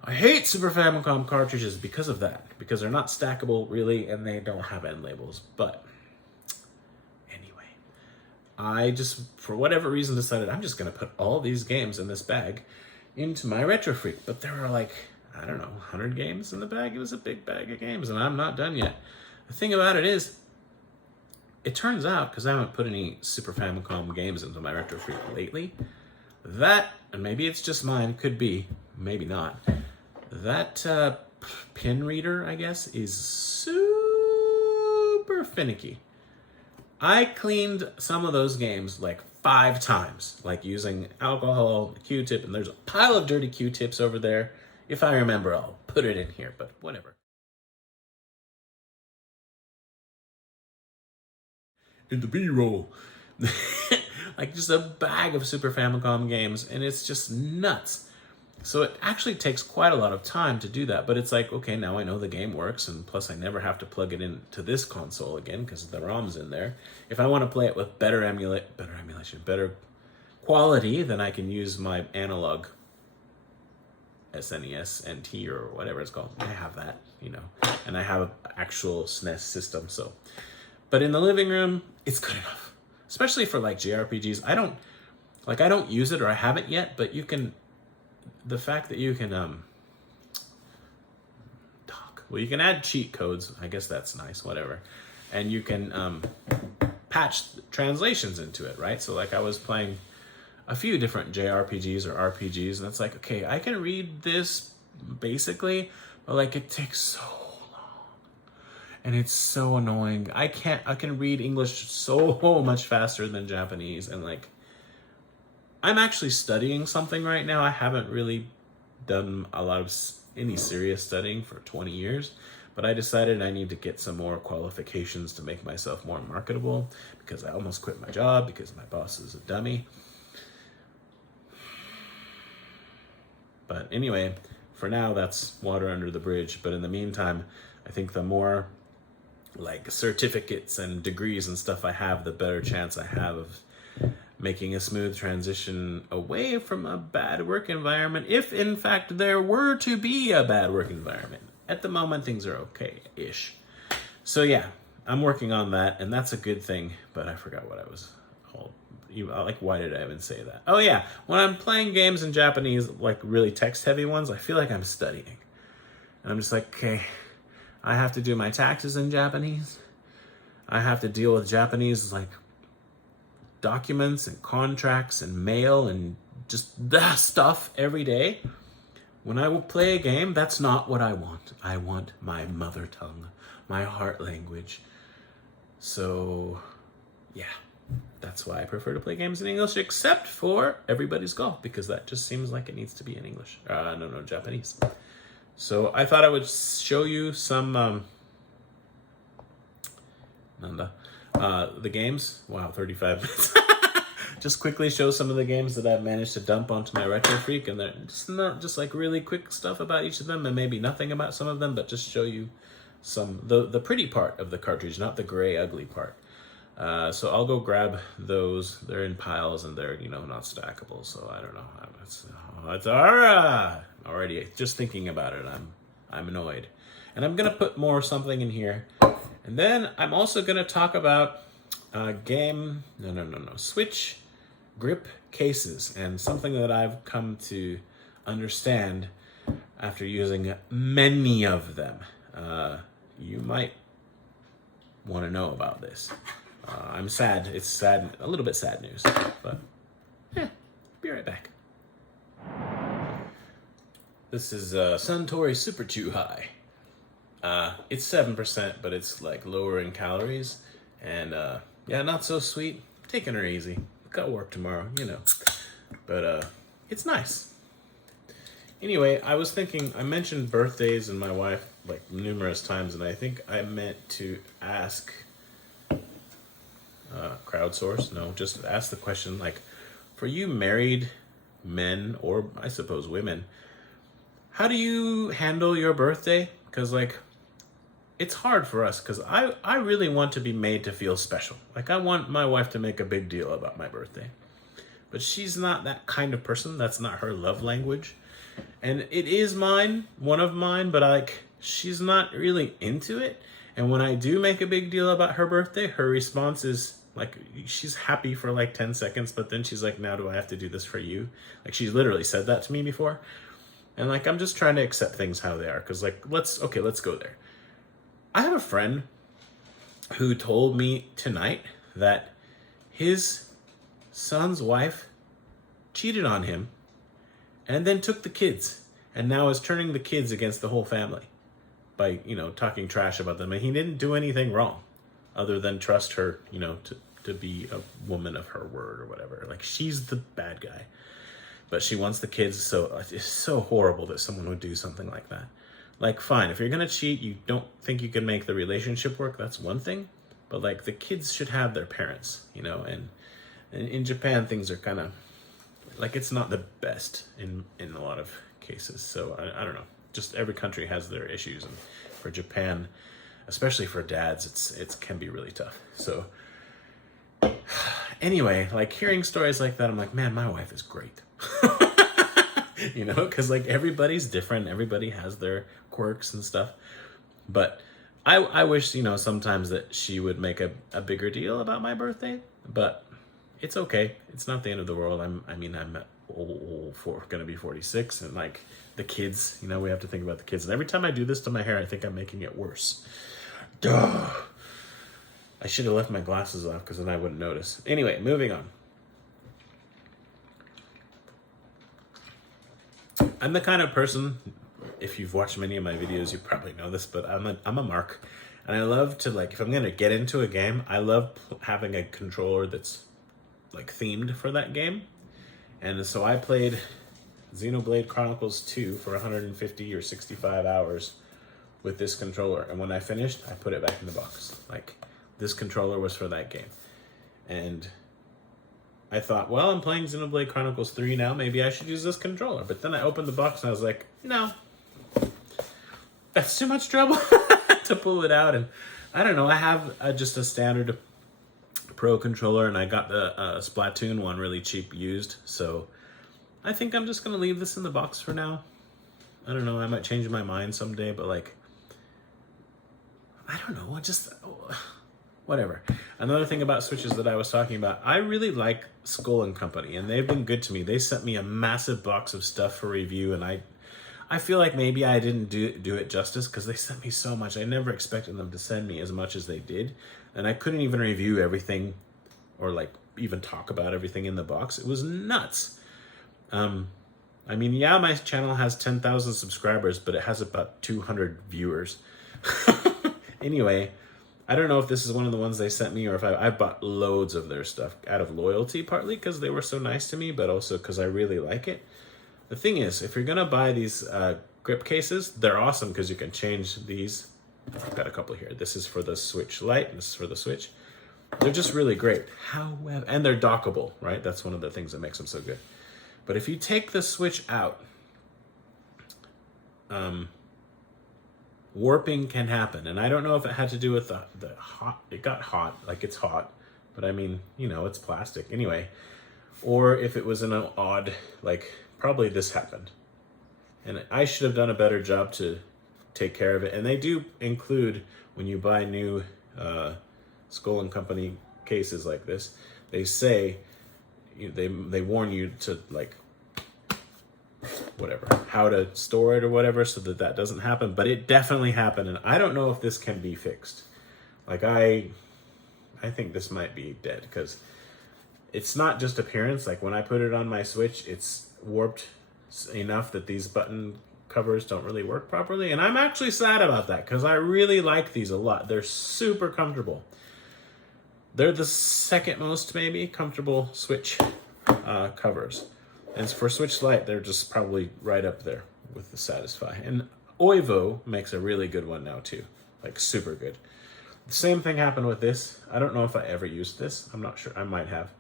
I hate Super Famicom cartridges because of that. Because they're not stackable, really, and they don't have end labels. But anyway, I just, for whatever reason, decided I'm just going to put all these games in this bag into my Retro Freak. But there were like, I don't know, 100 games in the bag. It was a big bag of games, and I'm not done yet. The thing about it is, it turns out, because I haven't put any Super Famicom games into my Retro Freak lately, that, and maybe it's just mine, could be, maybe not, that pin reader, I guess, is super finicky. I cleaned some of those games like 5 times, like using alcohol, Q-tip, and there's a pile of dirty Q-tips over there. If I remember, I'll put it in here, but whatever. In the B-roll. Like just a bag of Super Famicom games, and it's just nuts. So it actually takes quite a lot of time to do that, but it's like, okay, now I know the game works, and plus I never have to plug it into this console again because the ROM's in there. If I want to play it with better emulation, better quality, then I can use my analog SNES NT or whatever it's called. I have that, and I have an actual SNES system. So, but in the living room, it's good enough, especially for like JRPGs. I don't use it or I haven't yet, but you can. The fact that you can you can add cheat codes. I guess that's nice. Whatever, and you can patch translations into it, right? So like I was playing a few different JRPGs or RPGs, and it's like, okay, I can read this basically, but like it takes so long, and it's so annoying. I can read English so much faster than Japanese, and like I'm actually studying something right now. I haven't really done a lot of any serious studying for 20 years, but I decided I need to get some more qualifications to make myself more marketable because I almost quit my job because my boss is a dummy. But anyway, for now, that's water under the bridge. But in the meantime, I think the more like certificates and degrees and stuff I have, the better chance I have of making a smooth transition away from a bad work environment, if in fact there were to be a bad work environment. At the moment, things are okay-ish. So yeah, I'm working on that, and that's a good thing, but I forgot what I was all like, why did I even say that? Oh yeah, when I'm playing games in Japanese, like really text-heavy ones, I feel like I'm studying. And I'm just like, okay, I have to do my taxes in Japanese. I have to deal with Japanese, like, documents and contracts and mail and just that stuff every day. When I will play a game, that's not what I want. I want my mother tongue, my heart language. So, yeah, that's why I prefer to play games in English, except for Everybody's Golf, because that just seems like it needs to be in English. No, Japanese. So I thought I would show you some, the games. Wow, 35 minutes. Just quickly show some of the games that I've managed to dump onto my Retro Freak, and they're just not just like really quick stuff about each of them, and maybe nothing about some of them, but just show you some the pretty part of the cartridge, not the gray ugly part. So I'll go grab those. They're in piles and they're not stackable, so I don't know. It's already just thinking about it. I'm annoyed, and I'm gonna put something in here, and then I'm also gonna talk about Switch grip cases, and something that I've come to understand after using many of them. You might want to know about this. I'm sad. It's sad, a little bit sad news, but be right back. This is Suntory Super Chew High. It's 7%, but it's like lower in calories, and not so sweet. Taking her easy. Got work tomorrow, but it's nice. Anyway, I was thinking, I mentioned birthdays and my wife like numerous times, and I think I meant to ask, crowdsource, no, just ask the question, like, for you married men, or I suppose women, how do you handle your birthday? Because, like, it's hard for us, because I really want to be made to feel special. Like, I want my wife to make a big deal about my birthday. But she's not that kind of person. That's not her love language. And it is one of mine, but she's not really into it. And when I do make a big deal about her birthday, her response is, like, she's happy for like 10 seconds, but then she's like, now do I have to do this for you? Like, she literally said that to me before. And, like, I'm just trying to accept things how they are. Because, like, let's go there. I have a friend who told me tonight that his son's wife cheated on him and then took the kids, and now is turning the kids against the whole family by, talking trash about them. And he didn't do anything wrong other than trust her, to be a woman of her word or whatever. Like, she's the bad guy, but she wants the kids. So it's so horrible that someone would do something like that. Like, fine, if you're gonna cheat, you don't think you can make the relationship work, that's one thing. But, like, the kids should have their parents, and in Japan, things are kind of, like, it's not the best in a lot of cases. So, I don't know. Just every country has their issues. And for Japan, especially for dads, it can be really tough. So, anyway, like, hearing stories like that, I'm like, man, my wife is great. Because, like, everybody's different. Everybody has their quirks and stuff. But I wish, sometimes that she would make a bigger deal about my birthday. But it's okay. It's not the end of the world. I'm gonna be 46, and, like, the kids, we have to think about the kids. And every time I do this to my hair, I think I'm making it worse. Duh. I should have left my glasses off, because then I wouldn't notice. Anyway, moving on. I'm the kind of person, if you've watched many of my videos, you probably know this, but I'm a mark. And I love to, like, if I'm going to get into a game, I love having a controller that's, like, themed for that game. And so I played Xenoblade Chronicles 2 for 150 or 65 hours with this controller. And when I finished, I put it back in the box. Like, this controller was for that game. And I thought, well, I'm playing Xenoblade Chronicles 3 now. Maybe I should use this controller. But then I opened the box and I was like, no. That's too much trouble to pull it out. And I don't know. I have just a standard Pro controller, and I got the Splatoon one really cheap used. So I think I'm just going to leave this in the box for now. I don't know. I might change my mind someday. But, like, I don't know. whatever. Another thing about Switches that I was talking about, I really like Skull and Company, and they've been good to me. They sent me a massive box of stuff for review, and I feel like maybe I didn't do it justice because they sent me so much. I never expected them to send me as much as they did, and I couldn't even review everything or like even talk about everything in the box. It was nuts. I mean, yeah, my channel has 10,000 subscribers, but it has about 200 viewers. Anyway, I don't know if this is one of the ones they sent me or if I bought loads of their stuff out of loyalty, partly because they were so nice to me, but also because I really like it. The thing is, if you're going to buy these grip cases, they're awesome because you can change these. I've got a couple here. This is for the Switch Lite. This is for the Switch. They're just really great. However, and they're dockable, right? That's one of the things that makes them so good. But if you take the Switch out, warping can happen. And I don't know if it had to do with the hot, it got hot, like it's hot, but I mean, you know, it's plastic anyway. Or if it was in an odd, like probably this happened. And I should have done a better job to take care of it. And they do include, when you buy new Skull and Company cases like this, they say, they warn you to like, whatever, how to store it or whatever so that that doesn't happen. But it definitely happened, and I don't know if this can be fixed. Like I think this might be dead because it's not just appearance. Like when I put it on my Switch, it's warped enough that these button covers don't really work properly, and I'm actually sad about that because I really like these a lot. They're super comfortable. They're the second most maybe comfortable Switch covers. And for Switch Lite, they're just probably right up there with the Satisfy. And Oivo makes a really good one now too, like super good. The same thing happened with this. I don't know if I ever used this. I'm not sure. I might have.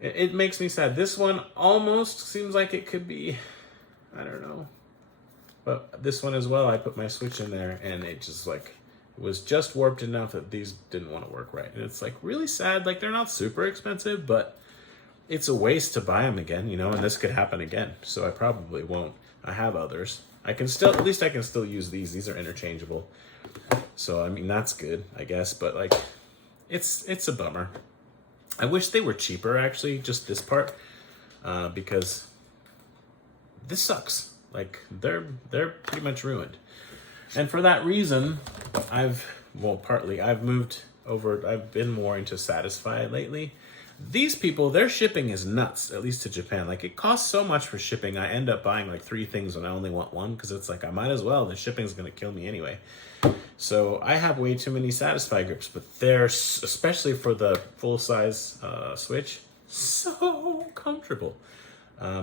It makes me sad. This one almost seems like it could be, I don't know. But this one as well, I put my Switch in there and it just like, it was just warped enough that these didn't want to work right. And it's like really sad. Like they're not super expensive, but it's a waste to buy them again, you know, and this could happen again. So I probably won't. I have others. I can still, at least I can still use these. These are interchangeable. So, I mean, that's good, I guess. But like, it's a bummer. I wish they were cheaper, actually, just this part, because this sucks. Like, they're pretty much ruined. And for that reason, I've moved over, I've been more into Satisfy lately. These people, their shipping is nuts, at least to Japan. Like, it costs so much for shipping. I end up buying like 3 things when I only want one because it's like, I might as well. The shipping's going to kill me anyway. So I have way too many Satisfy grips, but they're, especially for the full-size Switch, so comfortable.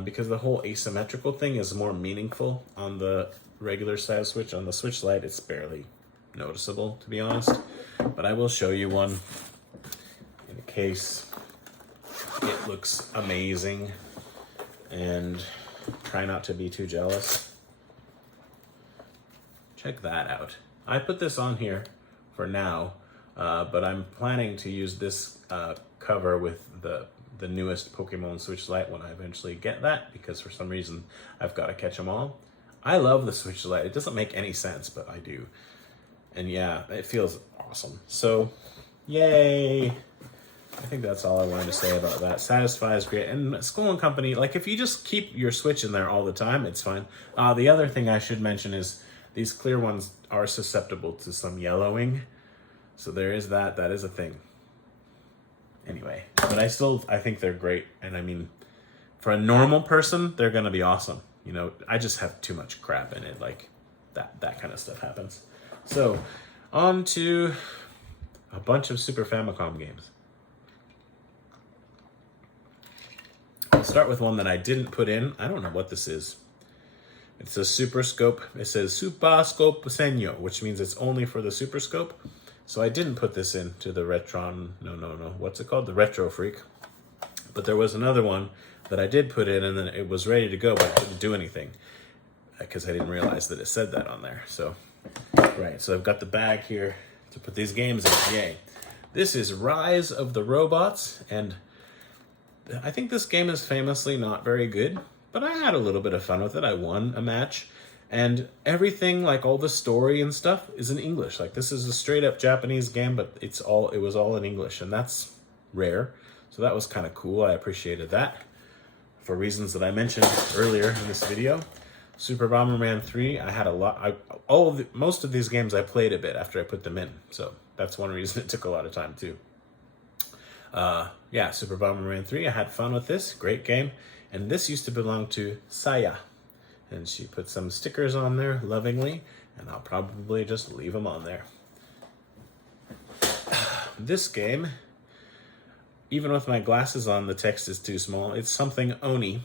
Because the whole asymmetrical thing is more meaningful on the regular size Switch. On the Switch Lite, it's barely noticeable, to be honest. But I will show you one in case it looks amazing, and try not to be too jealous. Check that out. I put this on here for now, but I'm planning to use this cover with the newest Pokemon Switch Lite when I eventually get that, because for some reason I've got to catch them all. I love the Switch Lite. It doesn't make any sense, but I do. And yeah, it feels awesome. So, yay! I think that's all I wanted to say about that. Satisfy is great. And Skull and Company, like if you just keep your Switch in there all the time, it's fine. The other thing I should mention is these clear ones are susceptible to some yellowing. So there is that. That is a thing. Anyway, but I think they're great. And I mean, for a normal person, they're going to be awesome. You know, I just have too much crap in it. Like that kind of stuff happens. So on to a bunch of Super Famicom games. I'll start with one that I didn't put in. I don't know what this is. It's a Super Scope. It says Super Scope Senyo, which means it's only for the Super Scope. So I didn't put this in to the Retron, no. What's it called? The Retro Freak. But there was another one that I did put in, and then it was ready to go, but it didn't do anything because I didn't realize that it said that on there. So, right. So I've got the bag here to put these games in. Yay. This is Rise of the Robots, and I think this game is famously not very good, but I had a little bit of fun with it. I won a match, And everything, like all the story and stuff, is in English. Like this is a straight up Japanese game, but it was all in English, and that's rare. So that was kind of cool. I appreciated that for reasons that I mentioned earlier in this video. Super Bomberman 3, I had a lot. Most of these games I played a bit after I put them in, so that's one reason it took a lot of time too. Yeah, Super Bomberman 3, I had fun with this. Great game. And this used to belong to Saya. And she put some stickers on there lovingly, and I'll probably just leave them on there. This game, even with my glasses on, the text is too small. It's something Oni.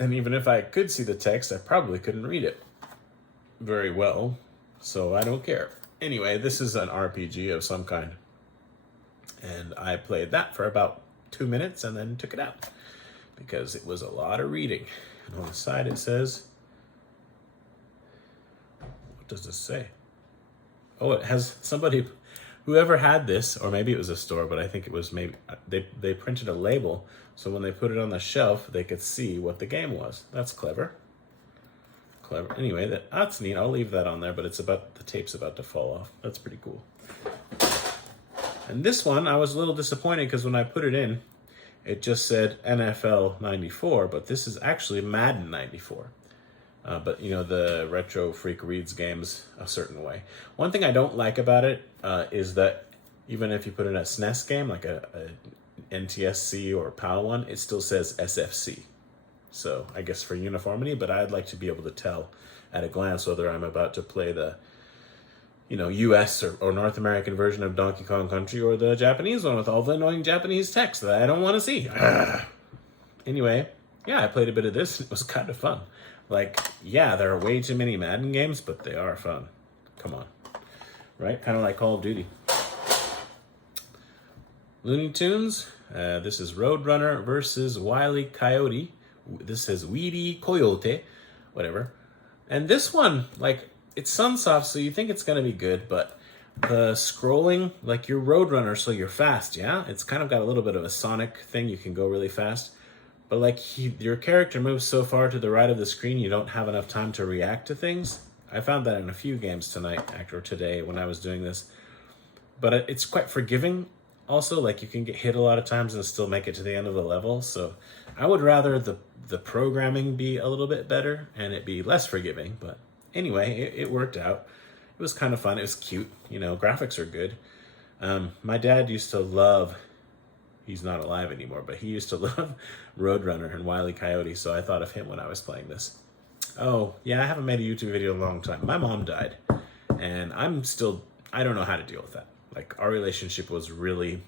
And even if I could see the text, I probably couldn't read it very well, so I don't care. Anyway, this is an RPG of some kind. And I played that for about 2 minutes and then took it out because it was a lot of reading. And on the side it says, what does this say? Oh, it has somebody, whoever had this, or maybe it was a store, but I think it was maybe, they printed a label, so when they put it on the shelf, they could see what the game was. That's clever. Clever. Anyway, that's neat. I'll leave that on there, but the tape's about to fall off. That's pretty cool. And this one, I was a little disappointed because when I put it in, it just said NFL 94, but this is actually Madden 94. But, you know, the Retro Freak reads games a certain way. One thing I don't like about it is that even if you put in a SNES game, like a NTSC or PAL one, it still says SFC. So I guess for uniformity, but I'd like to be able to tell at a glance whether I'm about to play the, you know, US or North American version of Donkey Kong Country or the Japanese one with all the annoying Japanese text that I don't want to see. Anyway, yeah, I played a bit of this. It was kind of fun. Like, yeah, there are way too many Madden games, but they are fun. Come on. Right? Kind of like Call of Duty. Looney Tunes. This is Roadrunner versus Wile E. Coyote. This is Weedy Coyote. Whatever. And this one, like, it's Sunsoft, so you think it's going to be good, but the scrolling, like, you're Roadrunner, so you're fast, yeah? It's kind of got a little bit of a Sonic thing. You can go really fast. But, like, your character moves so far to the right of the screen, you don't have enough time to react to things. I found that in a few games tonight, or today, when I was doing this. But it's quite forgiving. Also, like, you can get hit a lot of times and still make it to the end of the level. So I would rather the programming be a little bit better and it be less forgiving. But anyway, it worked out. It was kind of fun. It was cute. You know, graphics are good. My dad used to love... He's not alive anymore, but he used to love Roadrunner and Wile E. Coyote, so I thought of him when I was playing this. Oh, yeah, I haven't made a YouTube video in a long time. My mom died, and I don't know how to deal with that. Like, our relationship was really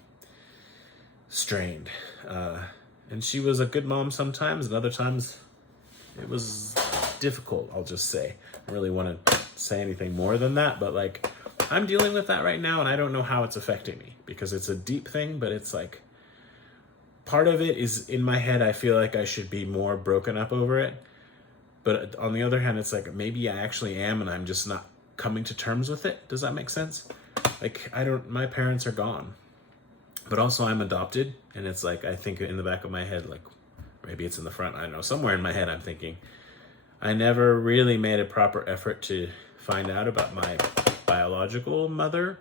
strained. And she was a good mom sometimes, and other times it was difficult, I'll just say. I don't really want to say anything more than that, but, like, I'm dealing with that right now, and I don't know how it's affecting me, because it's a deep thing, but it's like... Part of it is in my head, I feel like I should be more broken up over it. But on the other hand, it's like maybe I actually am and I'm just not coming to terms with it. Does that make sense? Like, my parents are gone. But also I'm adopted. And it's like, I think in the back of my head, like, maybe it's in the front, I don't know. Somewhere in my head, I'm thinking, I never really made a proper effort to find out about my biological mother.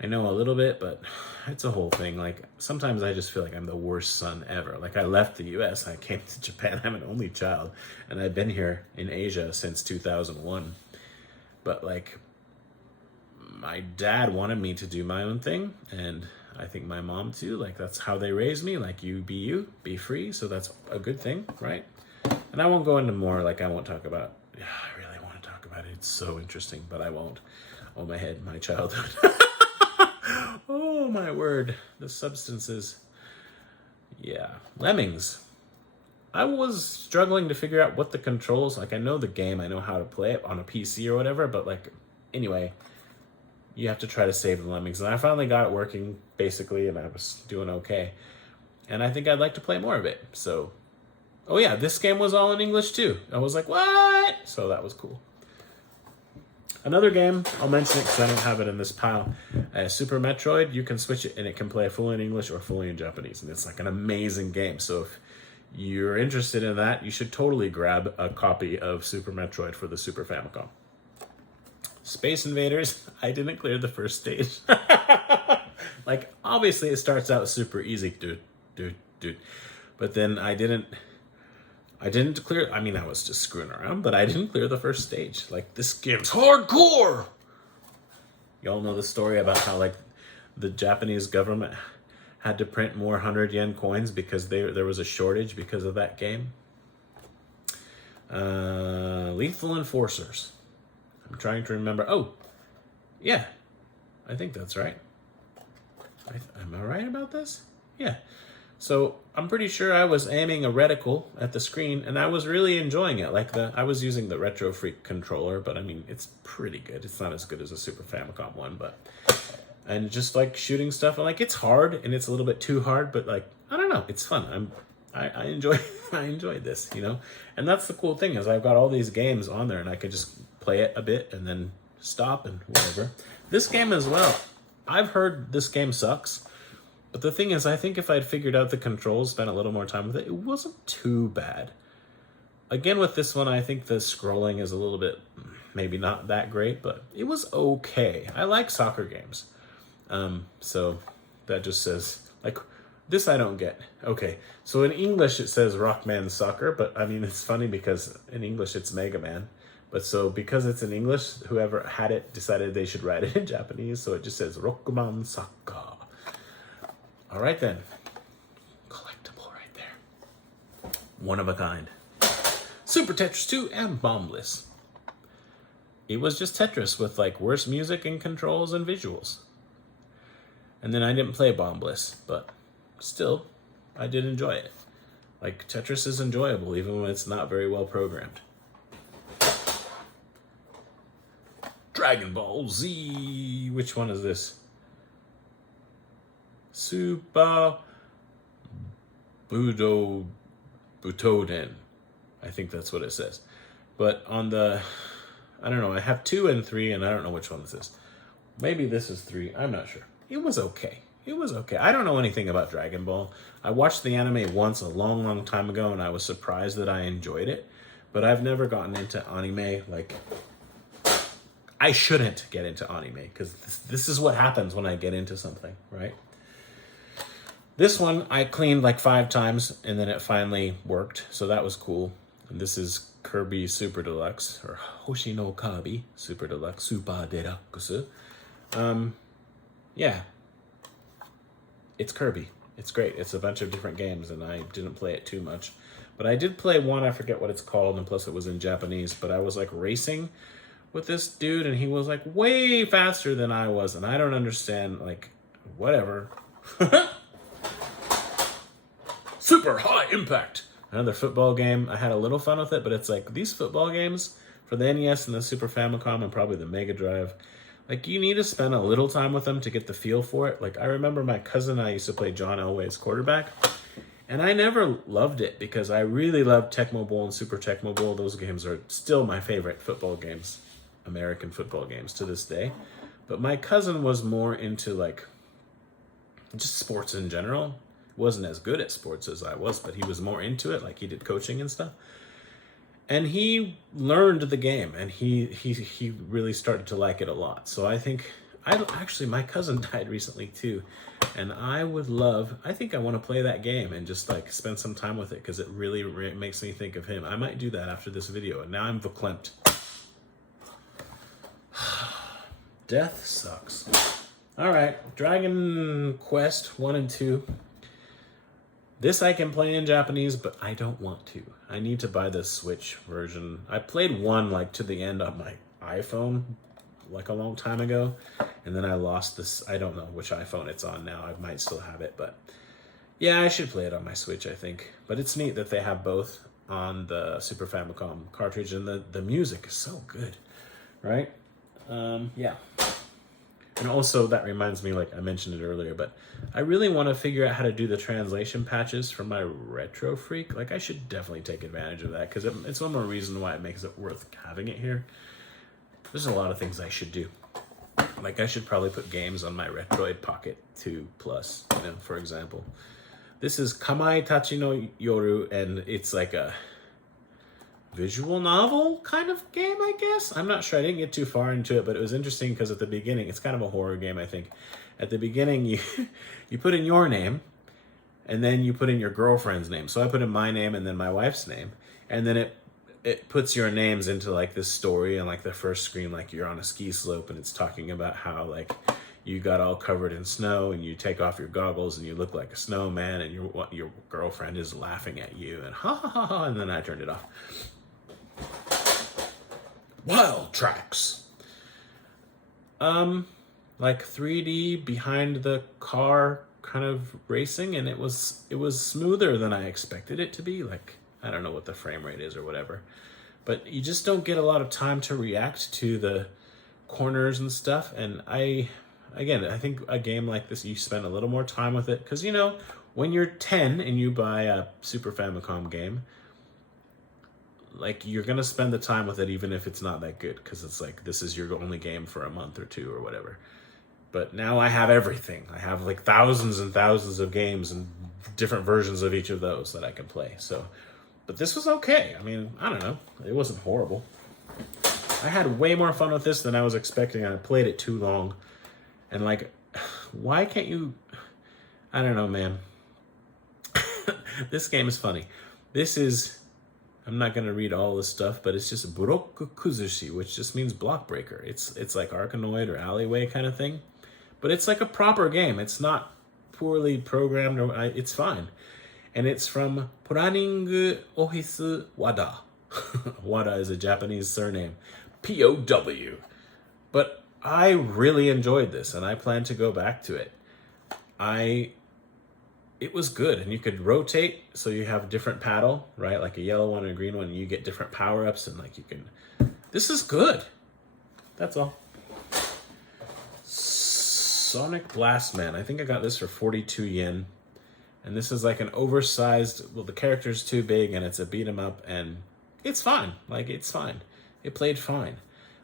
I know a little bit, but it's a whole thing. Like, sometimes I just feel like I'm the worst son ever. Like, I left the US, I came to Japan, I'm an only child, and I've been here in Asia since 2001. But, like, my dad wanted me to do my own thing, and I think my mom too. Like, that's how they raised me. Like, you, be free, so that's a good thing, right? And I won't go into more, like, I won't talk about, I really want to talk about it. It's so interesting, but I won't. Oh, my head, my childhood. Oh, my word. The substances. Yeah. Lemmings. I was struggling to figure out what the controls... Like, I know the game. I know how to play it on a PC or whatever. But, like, anyway, you have to try to save the Lemmings. And I finally got it working, basically, and I was doing okay. And I think I'd like to play more of it. So, oh, yeah, this game was all in English, too. I was like, what? So that was cool. Another game, I'll mention it because I don't have it in this pile. Super Metroid, you can switch it and it can play fully in English or fully in Japanese. And it's like an amazing game. So if you're interested in that, you should totally grab a copy of Super Metroid for the Super Famicom. Space Invaders, I didn't clear the first stage. Like, obviously it starts out super easy, dude. But then I didn't clear, I mean, I was just screwing around, but I didn't clear the first stage. Like, this game's hardcore! Y'all know the story about how, like, the Japanese government had to print more 100 yen coins because there was a shortage because of that game. Lethal Enforcers. I'm trying to remember. Oh, yeah. I think that's right. Am I right about this? Yeah. So I'm pretty sure I was aiming a reticle at the screen, and I was really enjoying it. Like, I was using the Retro Freak controller, but I mean, it's pretty good. It's not as good as a Super Famicom one, but... And just like shooting stuff, and like, it's hard and it's a little bit too hard, but like, I don't know, it's fun. I enjoy I enjoy this, you know. And that's the cool thing, is I've got all these games on there and I could just play it a bit and then stop and whatever. This game as well, I've heard this game sucks, but the thing is, I think if I'd figured out the controls, spent a little more time with it, it wasn't too bad. Again, with this one, I think the scrolling is a little bit, maybe not that great, but it was okay. I like soccer games. So that just says, like, this I don't get. Okay, so in English it says Rockman Soccer, but I mean, it's funny because in English it's Mega Man. But so because it's in English, whoever had it decided they should write it in Japanese, so it just says Rockman Soccer. All right then. Collectible right there. One of a kind. Super Tetris 2 and Bombless. It was just Tetris with like worse music and controls and visuals. And then I didn't play Bombless, but still, I did enjoy it. Like, Tetris is enjoyable even when it's not very well programmed. Dragon Ball Z. Which one is this? Super Butoden. I think that's what it says. But on the, I don't know, I have 2 and 3, and I don't know which one this is. Maybe this is 3, I'm not sure. It was okay. It was okay. I don't know anything about Dragon Ball. I watched the anime once a long time ago, and I was surprised that I enjoyed it. But I've never gotten into anime. Like, I shouldn't get into anime, because this is what happens when I get into something, right? This one I cleaned like 5 times, and then it finally worked, so that was cool. And this is Kirby Super Deluxe, or Hoshino Kabi Super Deluxe, Super Deluxe. Yeah, it's Kirby. It's great. It's a bunch of different games, and I didn't play it too much. But I did play one, I forget what it's called, and plus it was in Japanese, but I was like racing with this dude, and he was like way faster than I was, and I don't understand, like, whatever. Super High Impact. Another football game. I had a little fun with it, but it's like, these football games for the NES and the Super Famicom and probably the Mega Drive, like, you need to spend a little time with them to get the feel for it. Like, I remember my cousin and I used to play John Elway's quarterback, and I never loved it because I really loved Tecmo Bowl and Super Tecmo Bowl. Those games are still my favorite football games, American football games to this day. But my cousin was more into, like, just sports in general. Wasn't as good at sports as I was, but he was more into it. Like, he did coaching and stuff. And he learned the game, and he really started to like it a lot. So I think, actually, my cousin died recently too, and I think I want to play that game and just like spend some time with it, because it really makes me think of him. I might do that after this video, and now I'm verklempt. Death sucks. All right, Dragon Quest 1 and 2. This I can play in Japanese, but I don't want to. I need to buy the Switch version. I played 1 like to the end on my iPhone like a long time ago, and then I lost this. I don't know which iPhone it's on now. I might still have it, but yeah, I should play it on my Switch, I think. But it's neat that they have both on the Super Famicom cartridge, and the music is so good, right? Yeah. And also, that reminds me, like I mentioned it earlier, but I really want to figure out how to do the translation patches for my Retro Freak. Like, I should definitely take advantage of that, because it's one more reason why it makes it worth having it here. There's a lot of things I should do. Like, I should probably put games on my Retroid Pocket 2 Plus, you know, for example. This is Kamai Tachi no Yoru, and it's like a visual novel kind of game, I guess. I'm not sure. I didn't get too far into it, but it was interesting because at the beginning, it's kind of a horror game, I think. At the beginning, you put in your name, and then you put in your girlfriend's name. So I put in my name and then my wife's name, and then it puts your names into like this story, and like the first screen, like you're on a ski slope, and it's talking about how like you got all covered in snow, and you take off your goggles, and you look like a snowman, and your girlfriend is laughing at you, and ha ha ha ha, and then I turned it off. Wild Tracks. Like 3D behind the car kind of racing, and it was smoother than I expected it to be. Like, I don't know what the frame rate is or whatever, but you just don't get a lot of time to react to the corners and stuff. And I think a game like this, you spend a little more time with it, because when you're 10 and you buy a Super Famicom game, like, you're gonna spend the time with it even if it's not that good, because it's like, this is your only game for a month or two or whatever. But now I have everything. I have like thousands and thousands of games and different versions of each of those that I can play. So, but this was okay. I mean, I don't know. It wasn't horrible. I had way more fun with this than I was expecting. I played it too long. And like, why can't you... I don't know, man. This game is funny. This is... I'm not going to read all this stuff, but it's just Buroku Kuzushi, which just means block breaker. It's like Arkanoid or Alleyway kind of thing. But it's like a proper game. It's not poorly programmed. It's fine. And it's from Planning Office Wada. Wada is a Japanese surname. POW. But I really enjoyed this, and I plan to go back to it. It was good, and you could rotate, so you have a different paddle, right? Like a yellow one and a green one, and you get different power-ups, and like you can... This is good. That's all. Sonic Blast Man. I think I got this for 42 yen. And this is like an oversized... Well, the character's too big, and it's a beat-em-up, and it's fine. Like, it's fine. It played fine.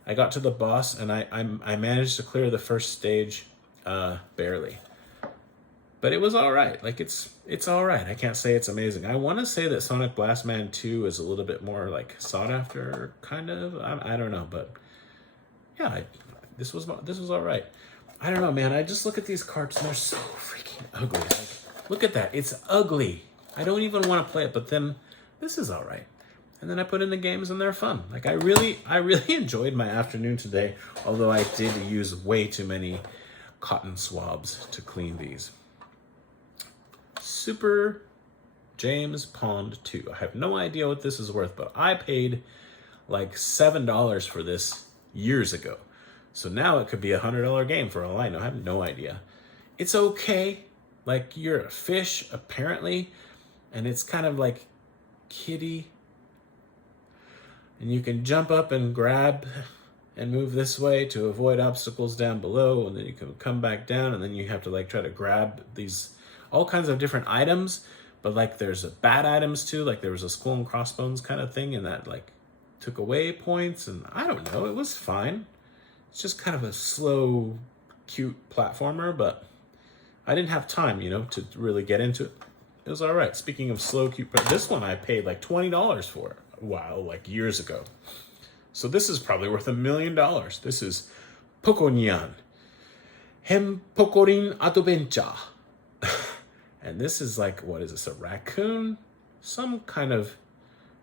I got to the boss, and I managed to clear the first stage barely. But it was all right. Like, it's all right. I can't say it's amazing. I want to say that Sonic Blast Man 2 is a little bit more, like, sought after, kind of. I don't know, but yeah, this was all right. I don't know, man. I just look at these cards, and they're so freaking ugly. Like, look at that. It's ugly. I don't even want to play it, but then this is all right. And then I put in the games, and they're fun. Like, I really enjoyed my afternoon today, although I did use way too many cotton swabs to clean these. Super James Pond 2. I have no idea what this is worth, but I paid like $7 for this years ago. So now it could be $100 game for all I know. I have no idea. It's okay. Like, you're a fish, apparently, and it's kind of like kitty. And you can jump up and grab and move this way to avoid obstacles down below, and then you can come back down, and then you have to like try to grab these all kinds of different items, but like there's bad items too. Like there was a skull and crossbones kind of thing, and that like took away points, and I don't know, it was fine. It's just kind of a slow, cute platformer, but I didn't have time, to really get into it. It was all right. Speaking of slow, cute, this one I paid like $20 for a while, like years ago. So this is probably worth $1 million. This is Pokonyan Hempokorin Adventure. And this is like, what is this, a raccoon? Some kind of,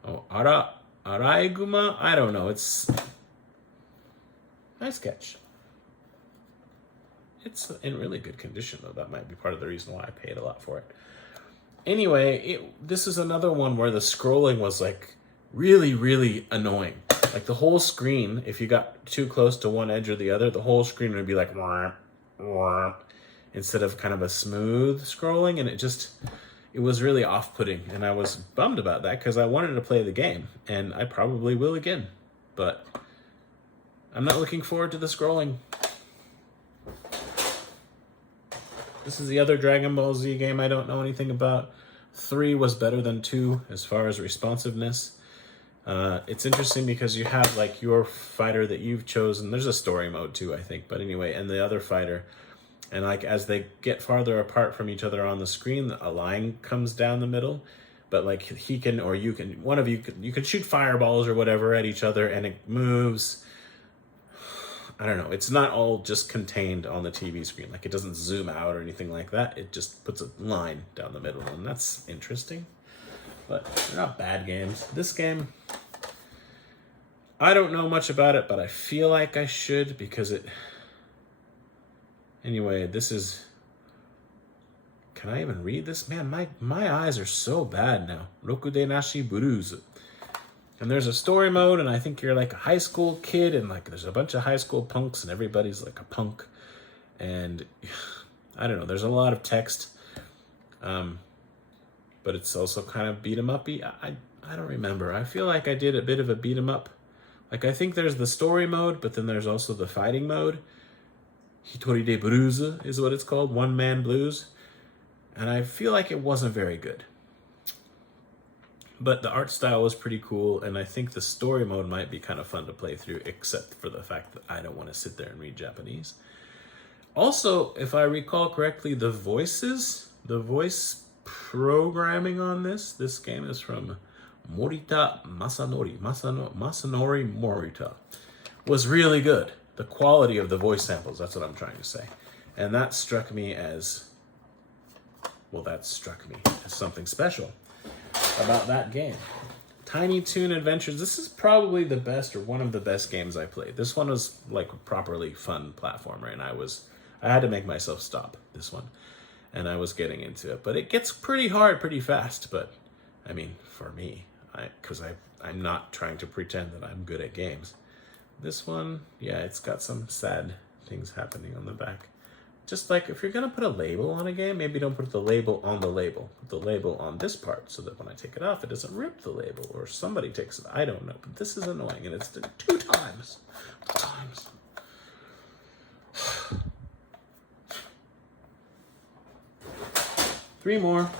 Araiguma? I don't know. It's nice sketch. It's in really good condition, though. That might be part of the reason why I paid a lot for it. Anyway, this is another one where the scrolling was like really, really annoying. Like the whole screen, if you got too close to one edge or the other, the whole screen would be like, wah, wah, instead of kind of a smooth scrolling, and it was really off-putting, and I was bummed about that because I wanted to play the game, and I probably will again, but I'm not looking forward to the scrolling. This is the other Dragon Ball Z game I don't know anything about. 3 was better than 2 as far as responsiveness. It's interesting because you have like your fighter that you've chosen. There's a story mode too, I think, but anyway, and the other fighter. And like as they get farther apart from each other on the screen, a line comes down the middle. But like he can, or you can, one of you can shoot fireballs or whatever at each other, and it moves. I don't know. It's not all just contained on the TV screen. Like it doesn't zoom out or anything like that. It just puts a line down the middle, and that's interesting. But they're not bad games. This game, I don't know much about it, but I feel like I should because it... Anyway, this is... Can I even read this? Man, my eyes are so bad now. Rokude Nashi Buruzu. And there's a story mode, and I think you're like a high school kid, and like there's a bunch of high school punks, and everybody's like a punk. And I don't know, there's a lot of text. But it's also kind of beat 'em up-y. I don't remember. I feel like I did a bit of a beat 'em up. Like I think there's the story mode, but then there's also the fighting mode. Hitori de Buruzu is what it's called, One Man Blues. And I feel like it wasn't very good. But the art style was pretty cool, and I think the story mode might be kind of fun to play through, except for the fact that I don't want to sit there and read Japanese. Also, if I recall correctly, the voice programming on this game is from Morita Masanori. Masanori Morita. Was really good. The quality of the voice samples, that's what I'm trying to say. And that struck me as something special about that game. Tiny Toon Adventures. This is probably the best, or one of the best games I played. This one was like a properly fun platformer, and I had to make myself stop this one, and I was getting into it. But it gets pretty hard pretty fast. But I mean, for me, because I'm not trying to pretend that I'm good at games. This one, yeah, it's got some sad things happening on the back. Just like if you're gonna put a label on a game, maybe don't put the label on the label. Put the label on this part so that when I take it off, it doesn't rip the label, or somebody takes it. I don't know, but this is annoying, and it's done 2 times. 2 times. Three more.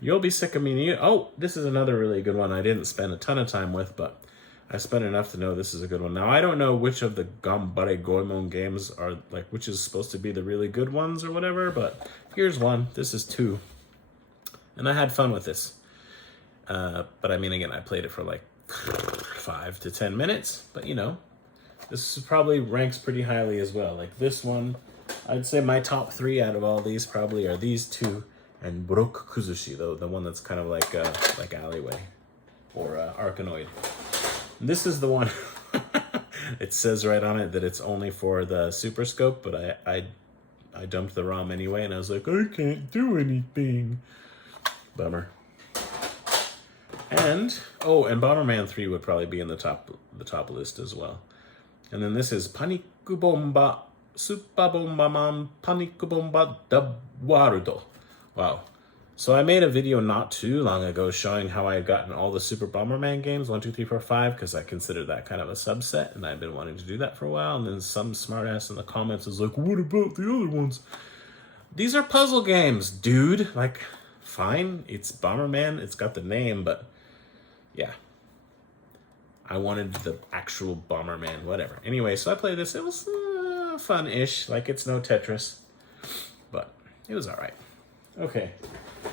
You'll be sick of me. Oh, this is another really good one I didn't spend a ton of time with, but I spent enough to know this is a good one. Now, I don't know which of the Gambare Goemon games are, like, which is supposed to be the really good ones or whatever, but here's one. This is 2. And I had fun with this. But I mean, again, I played it for like 5 to 10 minutes, but you know, this probably ranks pretty highly as well. Like this one, I'd say my top 3 out of all these probably are these 2 and Broku Kuzushi, though, the one that's kind of like Alleyway or Arkanoid. This is the one, it says right on it that it's only for the Super Scope, but I dumped the ROM anyway, and I was like, I can't do anything. Bummer. And Bomberman 3 would probably be in the top list as well. And then this is Paniku Bomba, Super Bomberman Paniku Bomba da Warudo. Wow. So I made a video not too long ago showing how I had gotten all the Super Bomberman games, 1, 2, 3, 4, 5, because I consider that kind of a subset, and I've been wanting to do that for a while, and then some smartass in the comments is like, what about the other ones? These are puzzle games, dude. Like, fine, it's Bomberman, it's got the name, but yeah. I wanted the actual Bomberman, whatever. Anyway, so I played this. It was fun-ish, like it's no Tetris, but it was all right. Okay.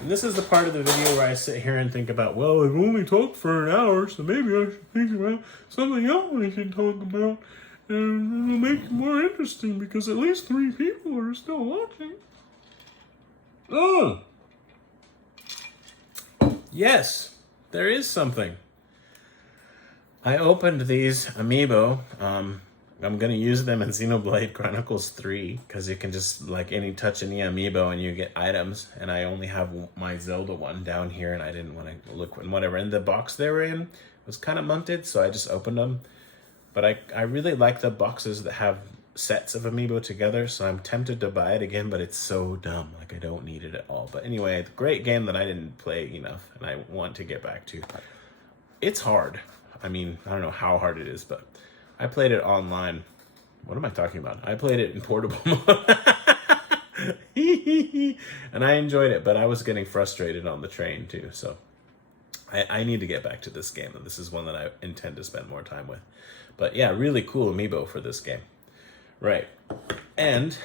And this is the part of the video where I sit here and think about, well, I've only talked for an hour, so maybe I should think about something else I should talk about. And it'll make it more interesting because at least 3 people are still watching. Oh! Yes, there is something. I opened these amiibo. I'm going to use them in Xenoblade Chronicles 3 because you can just touch any amiibo and you get items. And I only have my Zelda one down here, and I didn't want to look and whatever. And the box they were in was kind of munted, so I just opened them. But I really like the boxes that have sets of amiibo together, so I'm tempted to buy it again, but it's so dumb. Like, I don't need it at all. But anyway, it's a great game that I didn't play enough, and I want to get back to. It's hard. I mean, I don't know how hard it is, but I played it online. What am I talking about? I played it in portable mode. And I enjoyed it, but I was getting frustrated on the train too, so I need to get back to this game, and this is one that I intend to spend more time with. But yeah, really cool amiibo for this game. Right. And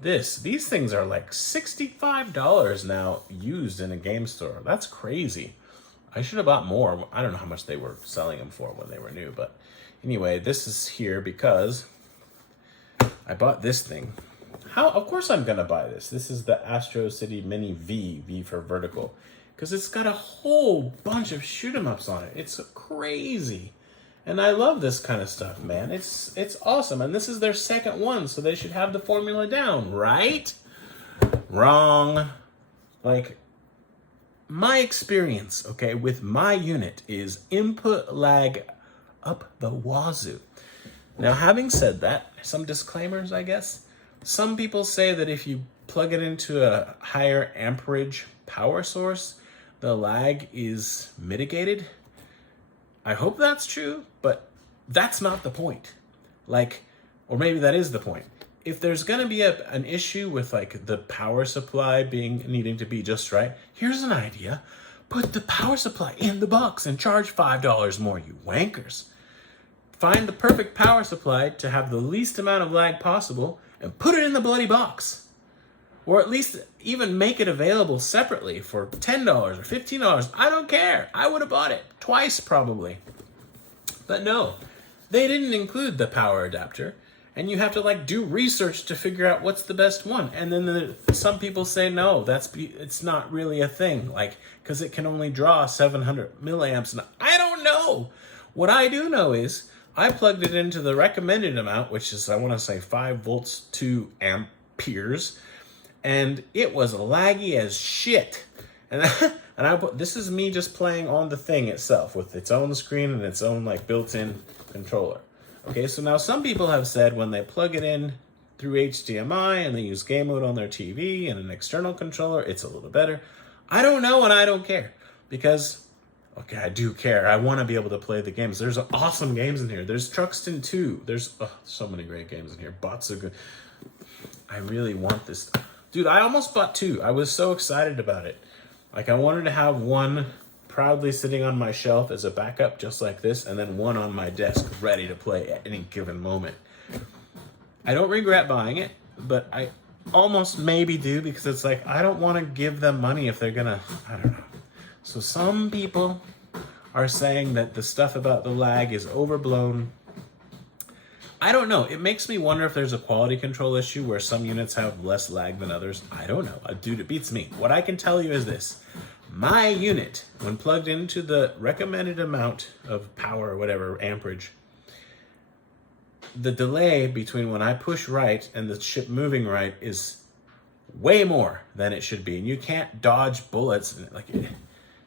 these things are like $65 now used in a game store. That's crazy. I should have bought more. I don't know how much they were selling them for when they were new, but anyway, this is here because I bought this thing. Of course I'm gonna buy this. This is the Astro City Mini V for vertical, because it's got a whole bunch of shoot 'em ups on it. It's crazy. And I love this kind of stuff, man. It's awesome. And this is their second one, so they should have the formula down, right? Wrong. Like, my experience, okay, with my unit is input lag up the wazoo. Now, having said that, some disclaimers, I guess. Some people say that if you plug it into a higher amperage power source, the lag is mitigated. I hope that's true, but that's not the point. Like, or maybe that is the point. If there's gonna be an issue with like the power supply needing to be just right, here's an idea. Put the power supply in the box and charge $5 more, you wankers. Find the perfect power supply to have the least amount of lag possible and put it in the bloody box. Or at least even make it available separately for $10 or $15. I don't care. I would have bought it twice probably. But no, they didn't include the power adapter. And you have to like do research to figure out what's the best one. And then some people say, no, it's not really a thing. Like, because it can only draw 700 milliamps. And I don't know. What I do know is I plugged it into the recommended amount, which is, I want to say 5 volts, 2 amperes. And it was laggy as shit. And this is me just playing on the thing itself with its own screen and its own like built-in controller. Okay, so now some people have said when they plug it in through HDMI and they use game mode on their TV and an external controller, it's a little better. I don't know and I don't care because, okay, I do care. I want to be able to play the games. There's awesome games in here. There's Truxton 2. There's so many great games in here. Bots are good. I really want this. Dude, I almost bought 2. I was so excited about it. Like, I wanted to have one proudly sitting on my shelf as a backup, just like this, and then one on my desk ready to play at any given moment. I don't regret buying it, but I almost maybe do, because it's like, I don't want to give them money if they're gonna, I don't know. So some people are saying that the stuff about the lag is overblown. I don't know. It makes me wonder if there's a quality control issue where some units have less lag than others. I don't know. Dude, it beats me. What I can tell you is this. My unit, when plugged into the recommended amount of power or whatever, amperage, the delay between when I push right and the ship moving right is way more than it should be. And you can't dodge bullets. Like,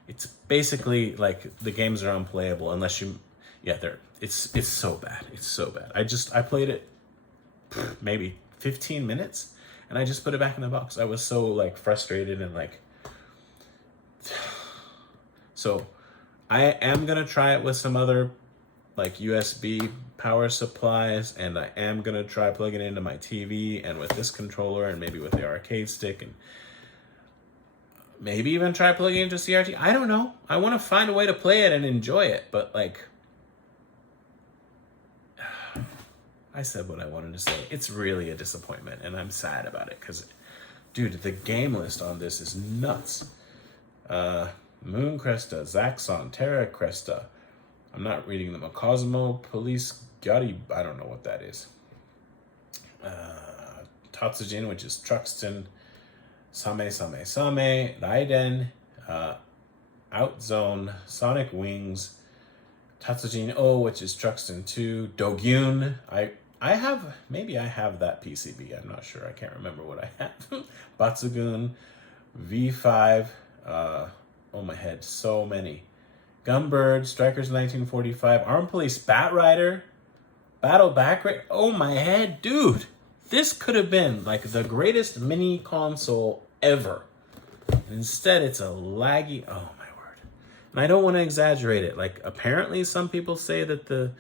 it's basically like the games are unplayable unless you... Yeah, it's so bad. It's so bad. I played it maybe 15 minutes and I just put it back in the box. I was so like frustrated and like, so I am going to try it with some other like USB power supplies, and I am going to try plugging it into my TV and with this controller and maybe with the arcade stick, and maybe even try plugging it into CRT. I don't know. I want to find a way to play it and enjoy it, but like, I said what I wanted to say. It's really a disappointment, and I'm sad about it because, dude, the game list on this is nuts. Moon Cresta, Zaxxon, Terra Cresta. I'm not reading them. Cosmo, Police, Gotti, I don't know what that is. Tatsujin, which is Truxton, Same, Raiden, Outzone, Sonic Wings, Tatsujin O, which is Truxton 2, Dogyun. Maybe I have that PCB. I'm not sure. I can't remember what I have. Batsugun, V5. Oh my head, so many. Gumbird, Strikers 1945, Armed Police, Batrider, Battle Backrate. Oh my head, dude. This could have been like the greatest mini console ever. Instead, it's a laggy. Oh my word. And I don't want to exaggerate it. Like, apparently some people say that the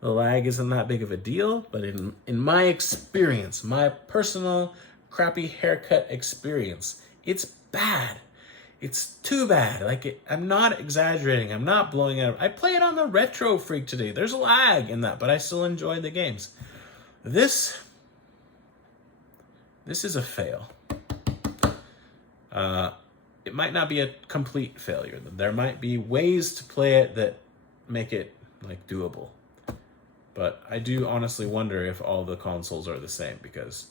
lag isn't that big of a deal, but in my experience, my personal crappy haircut experience, it's bad. It's too bad. I'm not exaggerating. I'm not blowing it up. I play it on the Retro Freak today. There's lag in that, but I still enjoy the games. This is a fail. It might not be a complete failure. There might be ways to play it that make it like doable. But I do honestly wonder if all the consoles are the same, because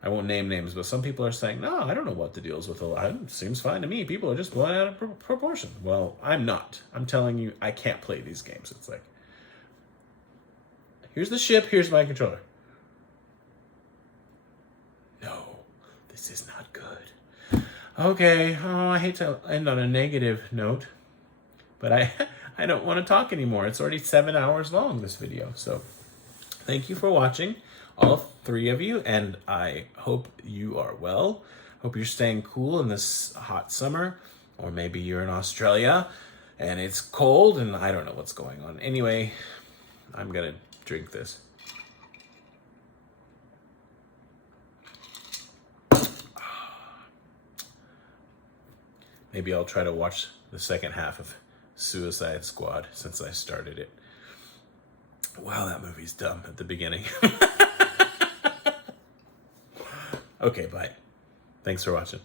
I won't name names, but some people are saying, no, I don't know what the deal is with the lag. It seems fine to me. People are just blowing out of proportion. Well, I'm not. I'm telling you, I can't play these games. It's like, here's the ship, here's my controller. No, this is not good. Okay, I hate to end on a negative note, but I don't want to talk anymore. It's already 7 hours long, this video. So thank you for watching, all 3 of you, and I hope you are well. Hope you're staying cool in this hot summer, or maybe you're in Australia and it's cold and I don't know what's going on. Anyway, I'm gonna drink this. Maybe I'll try to watch the second half of Suicide Squad since I started it. Wow, that movie's dumb at the beginning. Okay, bye. Thanks for watching.